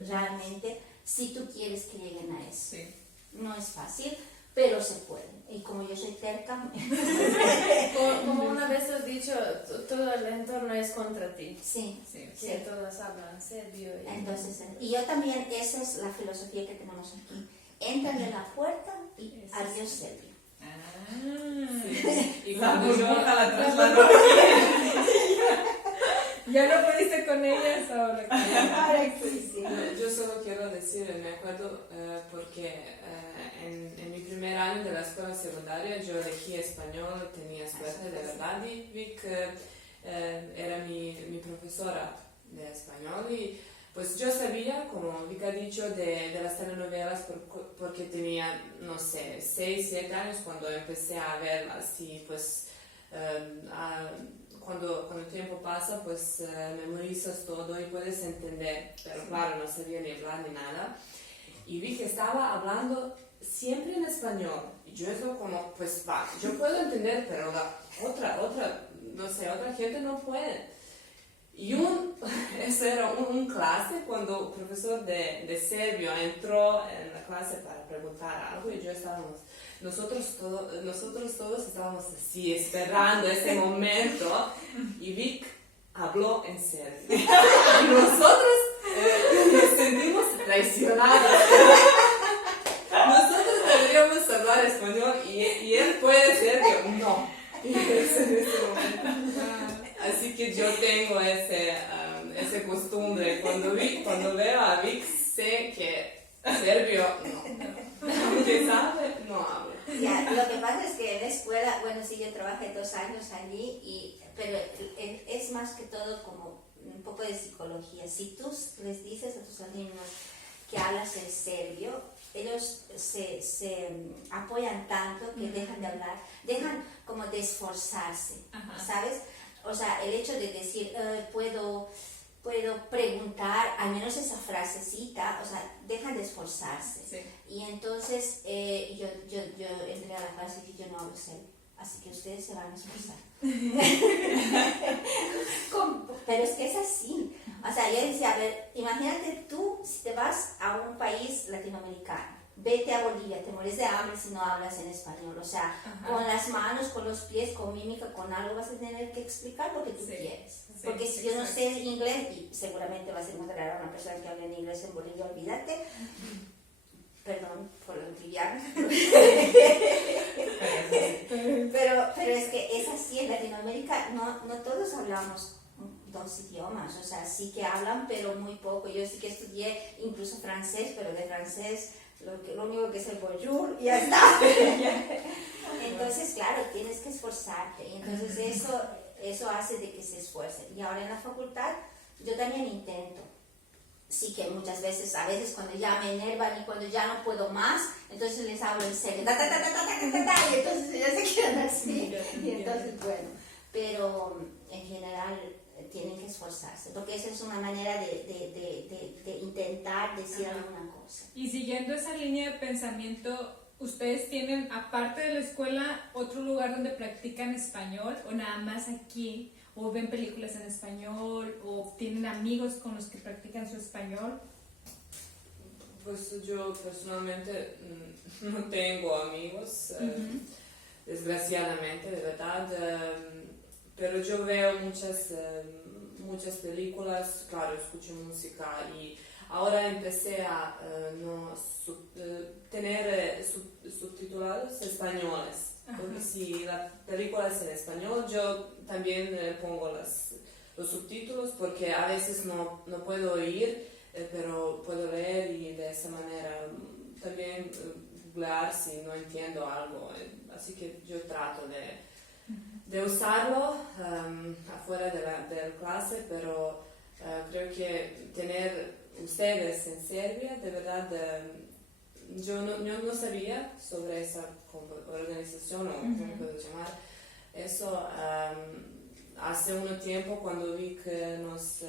realmente, si tú quieres que lleguen a eso. Sí. No es fácil, pero se puede. Y como yo soy terca... Como una vez has dicho, todo el entorno es contra ti. Sí, Que todos hablan serbio. Entonces, y yo también, esa es la filosofía que tenemos aquí. Entran en la puerta y adiós serbio. Y La cuando yo, burbuja la trasladó. ¿Ya no pudiste con ellas ahora? Sí. yo solo quiero decir, me acuerdo porque en mi primer año de la escuela secundaria yo elegí español, tenía suerte de verdad, y Vic era mi profesora de español, y pues yo sabía, como Vic ha dicho, de las telenovelas porque tenía, no sé, 6, 7 años cuando empecé a verlas, y pues cuando el tiempo pasa, pues memorizas todo y puedes entender, pero claro, no sabía ni hablar ni nada. Y vi que estaba hablando siempre en español, y yo eso como, pues va, yo puedo entender, pero la otra gente no puede. Y eso era un clase cuando el profesor de serbio entró en la clase para preguntar algo, y nosotros todos estábamos así esperando ese momento, y Vic habló en serbio. Y nosotros nos sentimos traicionados. Nosotros deberíamos hablar español y él puede serbio. No. Y eso en ese momento. Así que yo tengo ese costumbre. Cuando veo a Vic, sé que serbio no. Aunque sabe, no habla. Ya, lo que pasa es que en la escuela, bueno, sí, yo trabajé 2 años allí, pero es más que todo como un poco de psicología. Si tú les dices a tus alumnos que hablas el serbio, ellos se apoyan tanto que dejan de hablar, dejan como de esforzarse, ¿sabes? O sea, el hecho de decir, puedo preguntar, al menos esa frasecita, o sea, dejan de esforzarse. Sí. Y entonces yo entré a la clase y yo no hablo serbio, así que ustedes se van a esforzar. Pero es que es así. O sea, yo decía, a ver, imagínate tú si te vas a un país latinoamericano, vete a Bolivia, te mueres de hambre si no hablas en español. O sea, con las manos, con los pies, con mímica, con algo vas a tener que explicar lo que tú quieres. Porque si yo no sé inglés, y seguramente vas a encontrar a una persona que hable en inglés en Bolivia, olvídate. Perdón por lo trivial. pero es que es así, en Latinoamérica no todos hablamos dos idiomas, o sea, sí que hablan, pero muy poco. Yo sí que estudié incluso francés, pero de francés lo único que es el bonjour y ya está. Entonces, claro, tienes que esforzarte, y entonces eso hace de que se esfuercen. Y ahora en la facultad yo también intento. Sí que muchas veces, a veces cuando ya me enervan y cuando ya no puedo más, entonces les hablo en serio, y entonces ellos se quedan así, y entonces bueno, pero en general tienen que esforzarse, porque esa es una manera de intentar decir alguna cosa. Y siguiendo esa línea de pensamiento, ¿ustedes tienen, aparte de la escuela, otro lugar donde practican español o nada más aquí? ¿O ven películas en español? ¿O tienen amigos con los que practican su español? Pues yo personalmente no tengo amigos, desgraciadamente, de verdad, pero yo veo muchas películas, claro, escucho música y ahora empecé a tener subtitulados españoles. Porque si la película es en español, yo también pongo los subtítulos porque a veces no puedo oír, pero puedo leer y de esa manera también googlear si no entiendo algo. Así que yo trato de usarlo afuera de la clase, pero creo que tener ustedes en Serbia, de verdad, yo no sabía sobre esa organización o como puedo llamar eso hace un tiempo cuando vi que nos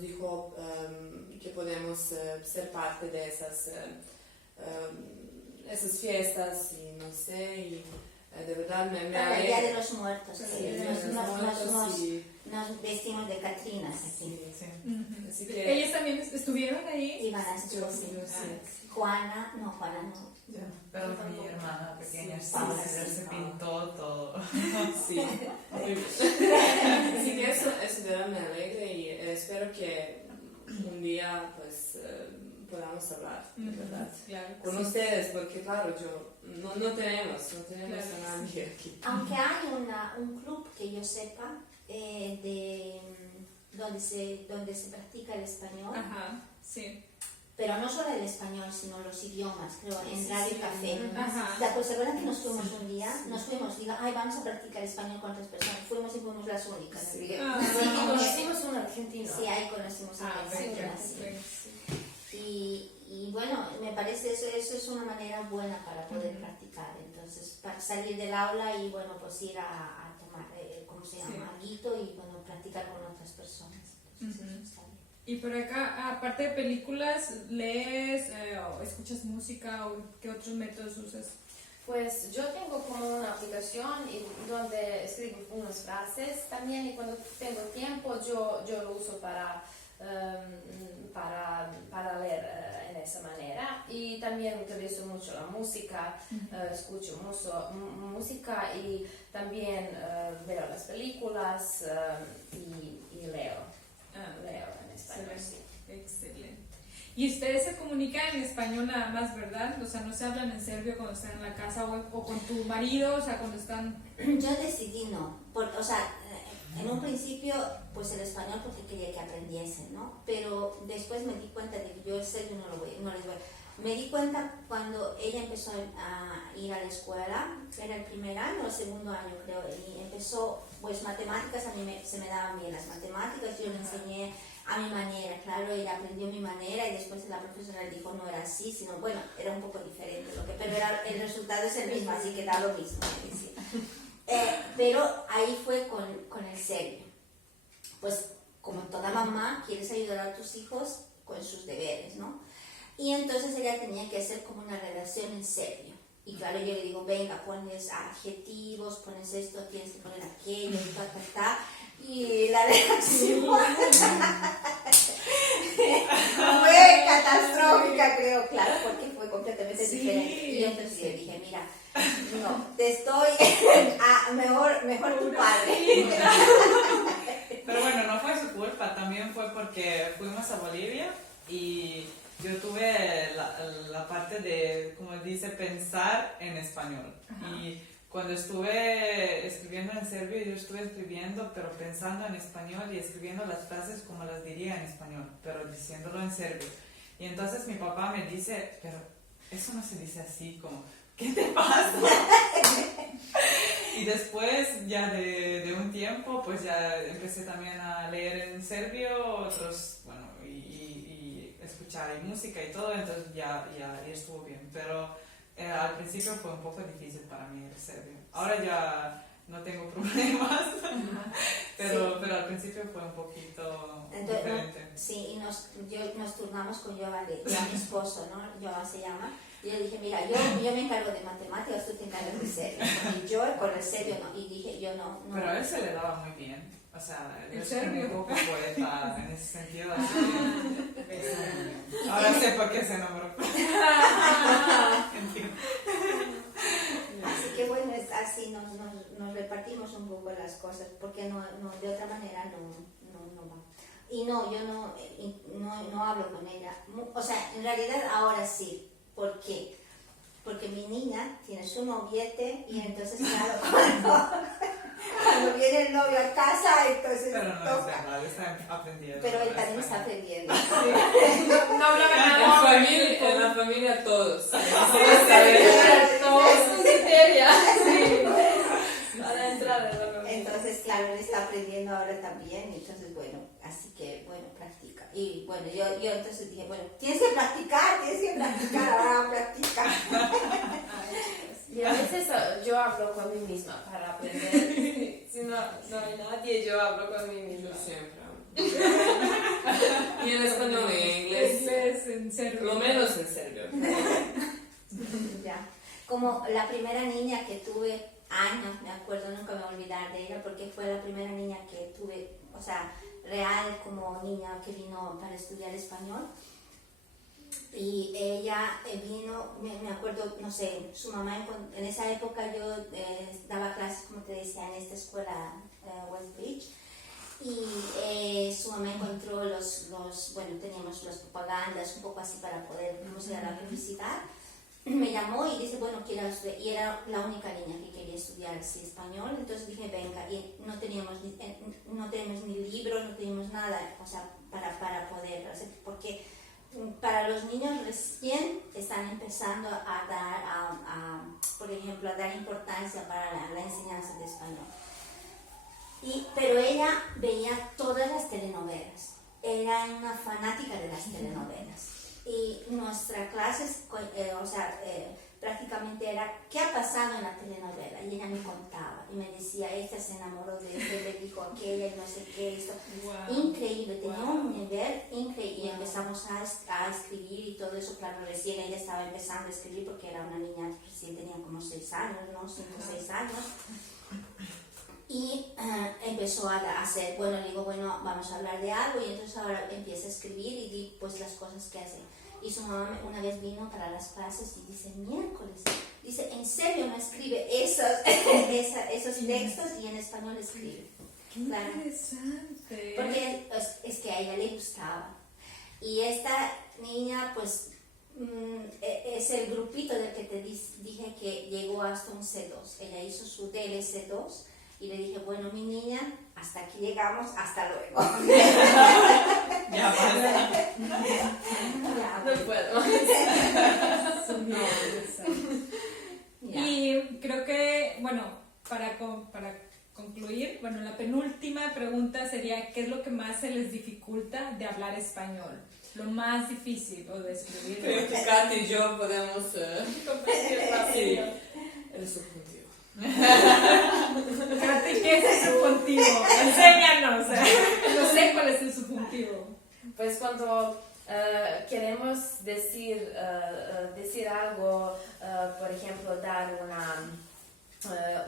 dijo que podemos ser parte de esas fiestas y no sé, y de verdad me Para el Día de los Muertos, nos vestimos de Catrinas aquí. Así que ¿Ellos también estuvieron ahí? Iban a estar Juana no. Pero mi hermana pequeña se pintó todo. sí, muy bien. Así que eso de verdad me alegra y espero que un día pues podamos hablar, de verdad, Claro, con ustedes, porque claro, no tenemos a nadie aquí. Aunque hay un club que yo sepa donde se practica el español. Ajá, sí. Pero no solo el español, sino los idiomas, creo, en Radio Café. Ajá. Pues se acuerdan que nos fuimos un día, digo, vamos a practicar español con otras personas. Fuimos y fuimos las únicas. Sí. Conocimos un argentino. Sí, ahí conocimos a una argentina. Y bueno, me parece eso es una manera buena para poder practicar. Entonces, para salir del aula y bueno, pues ir a tomar, ¿cómo se llama? Alguito y bueno, practicar con otras personas. Entonces, eso está bien. Y por acá, aparte de películas, ¿lees o escuchas música o qué otros métodos usas? Pues yo tengo como una aplicación donde escribo unas frases también, y cuando tengo tiempo yo lo uso para leer en esa manera. Y también utilizo mucho la música, escucho música y también veo las películas y leo. Leo en español, sí. Excelente. Y ustedes se comunican en español nada más, ¿verdad? O sea, no se hablan en serbio cuando están en la casa o con tu marido, o sea, cuando están... Yo decidí no, en un principio pues el español porque quería que aprendiesen, ¿no? Pero después me di cuenta de que yo el serbio no les voy. Me di cuenta cuando ella empezó a ir a la escuela, era el primer año o el segundo año creo, y empezó, pues matemáticas, a mí se me daban bien las matemáticas, yo le enseñé a mi manera, claro, ella aprendió mi manera y después la profesora le dijo no era así, sino bueno, era un poco diferente, pero el resultado es el mismo, así que da lo mismo, me decía. Pero ahí fue con el serbio. Pues como toda mamá, quieres ayudar a tus hijos con sus deberes, ¿no? Y entonces ella tenía que hacer como una redacción en serbio. Y claro, yo le digo, venga, pones adjetivos, pones esto, tienes que poner aquello, y la redacción fue catastrófica, creo, claro, porque fue completamente diferente. Y entonces yo dije, mira, no, te estoy, mejor tu padre. Pero bueno, no fue su culpa, también fue porque fuimos a Bolivia y yo tuve la parte de, como dice, pensar en español. Ajá. Y cuando estuve escribiendo en serbio, yo estuve escribiendo, pero pensando en español y escribiendo las frases como las diría en español, pero diciéndolo en serbio. Y entonces mi papá me dice, pero eso no se dice así, como, ¿qué te pasa? Y después, ya de un tiempo, pues ya empecé también a leer en serbio, otros, bueno, y escuchar y música y todo, entonces ya estuvo bien. Pero al principio fue un poco difícil para mí el serbio. Ahora ya no tengo problemas, pero al principio fue un poquito diferente. Sí, y nos turnamos con Joa, mi esposo, ¿no? Joa se llama. Y yo dije, mira, yo me encargo de matemáticas, tú te encargas de serio. Y yo con el serio no. Y dije, yo no. Pero a él se le daba muy bien. O sea, él es un poco poeta en ese sentido. Ahora sé por qué se enamoró. Así que bueno, es así, nos repartimos un poco las cosas, porque no de otra manera no va. Y no, yo no hablo con ella. O sea, en realidad ahora sí. ¿Por qué? Porque mi niña tiene su noviete y entonces claro, cuando viene el novio a casa, entonces pero no toca. Es verdad, está aprendiendo. Pero él también está aprendiendo. Sí. No hablaba nada. En la familia todos. Todos son criteria. Sí. A la entrada de la familia. Entonces, claro, él está aprendiendo ahora también, entonces bueno, así que bueno, practica. Y bueno, yo entonces dije, bueno, tienes que practicar, ahora practica. Y a veces yo hablo con mí misma para aprender. Si no hay nadie, yo hablo con mí misma. Yo siempre hablo. Y en español y en inglés. En serbio. Lo menos en serbio. Ya. Como la primera niña que tuve, años, me acuerdo, nunca me voy a olvidar de ella, porque fue la primera niña que tuve, o sea, real como niña que vino para estudiar español. Y ella vino, me acuerdo, no sé, su mamá, en esa época yo daba clases, como te decía, en esta escuela Westbridge, y su mamá encontró bueno, teníamos las propagandas, un poco así para poder ir a la universidad. Me llamó y dice, bueno, quiero estudiar, y era la única niña que quería estudiar así español, entonces dije, venga, y no teníamos ni libros, no teníamos nada, o sea, para poder hacer, porque para los niños recién están empezando a dar, por ejemplo, a dar importancia para la enseñanza de español. Pero ella veía todas las telenovelas, era una fanática de las telenovelas. Y nuestra clase, prácticamente era, ¿qué ha pasado en la telenovela? Y ella me contaba y me decía, esta se enamoró de este, le dijo aquella y no sé qué, esto. Wow. Increíble, tenía un nivel increíble. Y empezamos a escribir y todo eso, claro, recién ella estaba empezando a escribir porque era una niña, recién tenía como 6 años, ¿no? 5 o 6 años. Y empezó a hacer, bueno, le digo, bueno, vamos a hablar de algo, y entonces ahora empieza a escribir y di pues las cosas que hace. Y su mamá una vez vino para las clases y dice, miércoles, dice, ¿en serio no escribe esos textos y en español escribe? ¡Qué claro. Interesante! Porque es que a ella le gustaba. Y esta niña, pues, es el grupito del que te dije que llegó hasta un C2. Ella hizo su DLC2 y le dije, bueno, mi niña, hasta aquí llegamos, hasta luego. Ya pasa. No puedo. Y creo que, bueno, para concluir, bueno, la penúltima pregunta sería, ¿qué es lo que más se les dificulta de hablar español? Lo más difícil o de escribir. Creo que Katy y yo podemos compartir fácil el subjuntivo. Katy, ¿qué es el subjuntivo? Enséñanos. No sé cuál es el subjuntivo. Pues cuando queremos decir algo, por ejemplo, dar una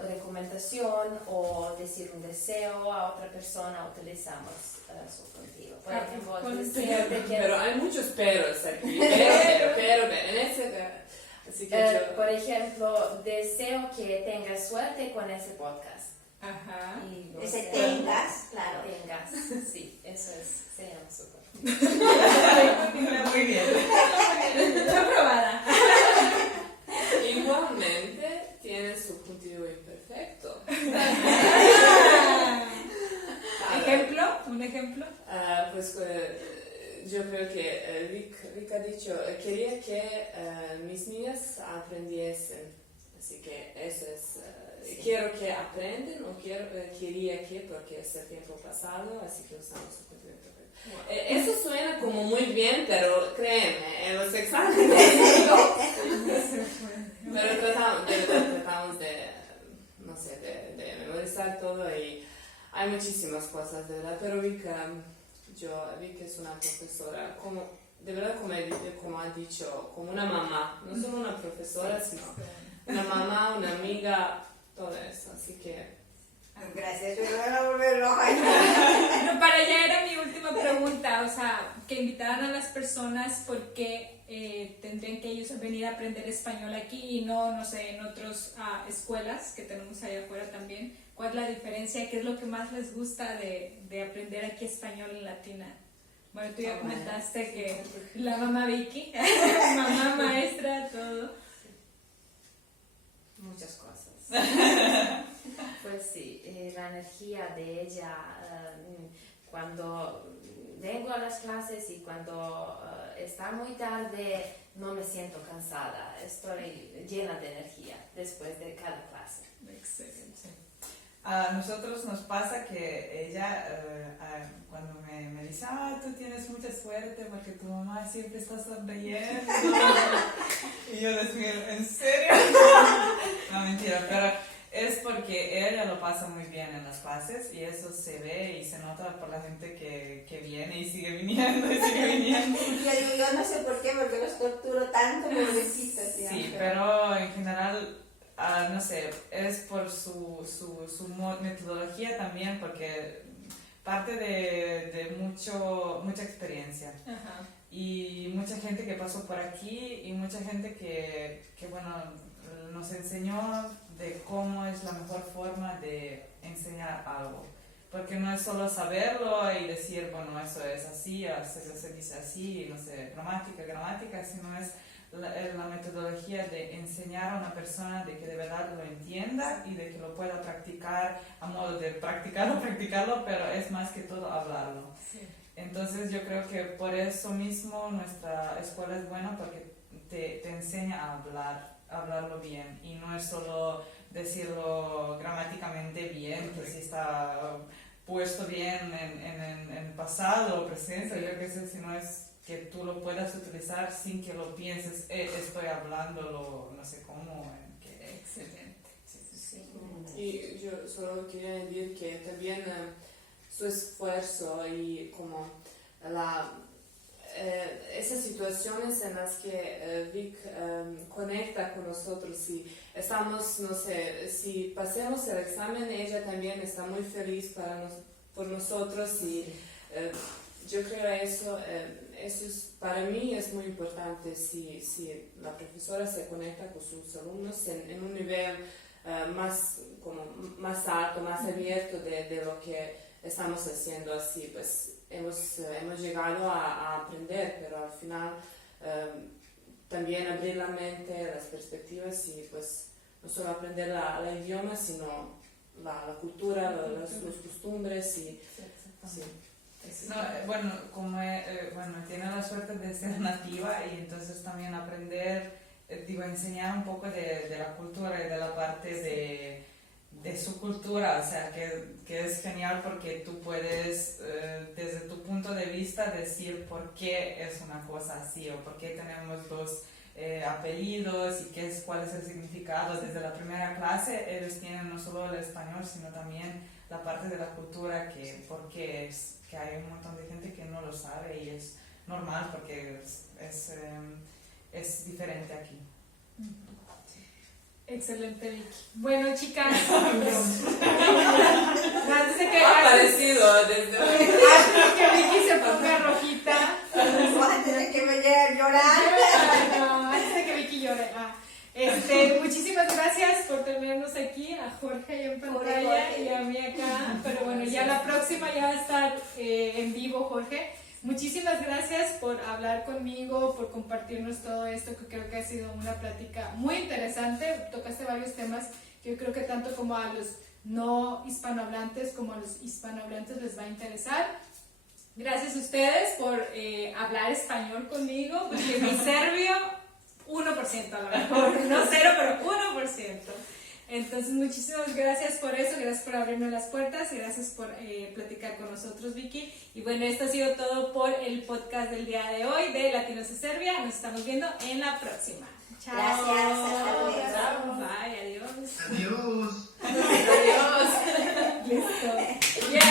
recomendación o decir un deseo a otra persona, utilizamos subjuntivo. Por ejemplo, deseo de que... Pero hay muchos peros aquí. Pero, en ese... Así que yo... por ejemplo, deseo que tengas suerte con ese podcast. Ajá. Y no Ese sé, tengas, claro. tengas, sí, eso es, se llama subjuntivo. Muy bien. Aprobada. Igualmente tiene subjuntivo imperfecto. ¿Ejemplo? ¿Un ejemplo? Pues yo creo que Vic ha dicho, quería que mis niñas aprendiesen, así que eso es, quiero que aprenden o quería que, porque es el tiempo pasado, así que usamos subjuntivo imperfecto. Eso suena como muy bien, pero créeme, en los exámenes pero tratamos de, no sé, de memorizar todo y hay muchísimas cosas, de verdad, pero Vic es una profesora, de verdad, como ha dicho, como una mamá, no solo una profesora, sino una mamá, una amiga, todo eso, así que... Gracias, pero van a volver loca. No, para allá era mi última pregunta, o sea, que invitaran a las personas porque tendrían que ellos venir a aprender español aquí y no sé, en otras escuelas que tenemos allá afuera también. ¿Cuál es la diferencia? ¿Qué es lo que más les gusta de aprender aquí español en Latina? Bueno, tú ya comentaste que la mamá Vicky, mamá maestra, todo. Muchas cosas. Pues sí, la energía de ella, cuando vengo a las clases y cuando está muy tarde, no me siento cansada, estoy llena de energía después de cada clase. Excelente. A nosotros nos pasa que ella, cuando me dice, tú tienes mucha suerte porque tu mamá siempre está sonriendo. Y yo les digo, ¿en serio? No, mentira, pero es porque ella lo pasa muy bien en las clases y eso se ve y se nota por la gente que viene y sigue viniendo y sigue viniendo. Yo no sé por qué, porque los torturo tanto, pobrecitos. Sí, pero en general... no sé, es por su metodología también, porque parte de mucha experiencia. Ajá. Y mucha gente que pasó por aquí y mucha gente que bueno, nos enseñó de cómo es la mejor forma de enseñar algo. Porque no es solo saberlo y decir, bueno, eso es así, se dice así, no sé, gramática, sino es la metodología de enseñar a una persona de que de verdad lo entienda y de que lo pueda practicar a modo de practicarlo, pero es más que todo hablarlo. Sí. Entonces yo creo que por eso mismo nuestra escuela es buena porque te enseña a hablarlo bien y no es solo decirlo gramáticamente bien, que si está puesto bien en el pasado o presente, yo qué sé, sino es que tú lo puedas utilizar sin que lo pienses, estoy hablándolo, no sé cómo. Excelente. Sí. Y yo solo quería añadir que también su esfuerzo y como esas situaciones en las que Vic conecta con nosotros y estamos, no sé, si pasemos el examen, ella también está muy feliz por nosotros y yo creo eso es, para mí es muy importante si la profesora se conecta con sus alumnos en un nivel más alto, más abierto de lo que estamos haciendo, así pues hemos llegado a aprender, pero al final también abrir la mente, las perspectivas y pues no solo aprender el idioma, sino la cultura, las costumbres y sí. No, bueno, como tiene la suerte de ser nativa y entonces también aprender, enseñar un poco de la cultura y de la parte de su cultura, o sea, que es genial porque tú puedes, desde tu punto de vista, decir por qué es una cosa así o por qué tenemos dos apellidos y cuál es el significado. Desde la primera clase ellos tienen no solo el español, sino también la parte de la cultura, por qué es, que hay un montón de gente que no lo sabe y es normal porque es diferente aquí. Excelente, Vicky. Bueno, chicas, antes de que, Ha aparecido desde antes de que Vicky se ponga rojita, Antes de que me llegue a llorar. no, antes de que Vicky llore. Muchísimas gracias por tenernos aquí, a Jorge ahí en pantalla y a mí acá. Pero bueno, ya la próxima ya va a estar en vivo, Jorge. Muchísimas gracias por hablar conmigo, por compartirnos todo esto, que creo que ha sido una plática muy interesante. Tocaste varios temas que yo creo que tanto como a los no hispanohablantes como a los hispanohablantes les va a interesar. Gracias a ustedes por hablar español conmigo, porque mi serbio 1% a lo mejor, no 0, pero 1%. Entonces, muchísimas gracias por eso, gracias por abrirme las puertas, gracias por platicar con nosotros, Vicky. Y bueno, esto ha sido todo por el podcast del día de hoy de Latinos de Serbia. Nos estamos viendo en la próxima. Chao. Gracias, hasta luego. Chao. Bye, adiós. Adiós. Adiós. Listo. Yeah.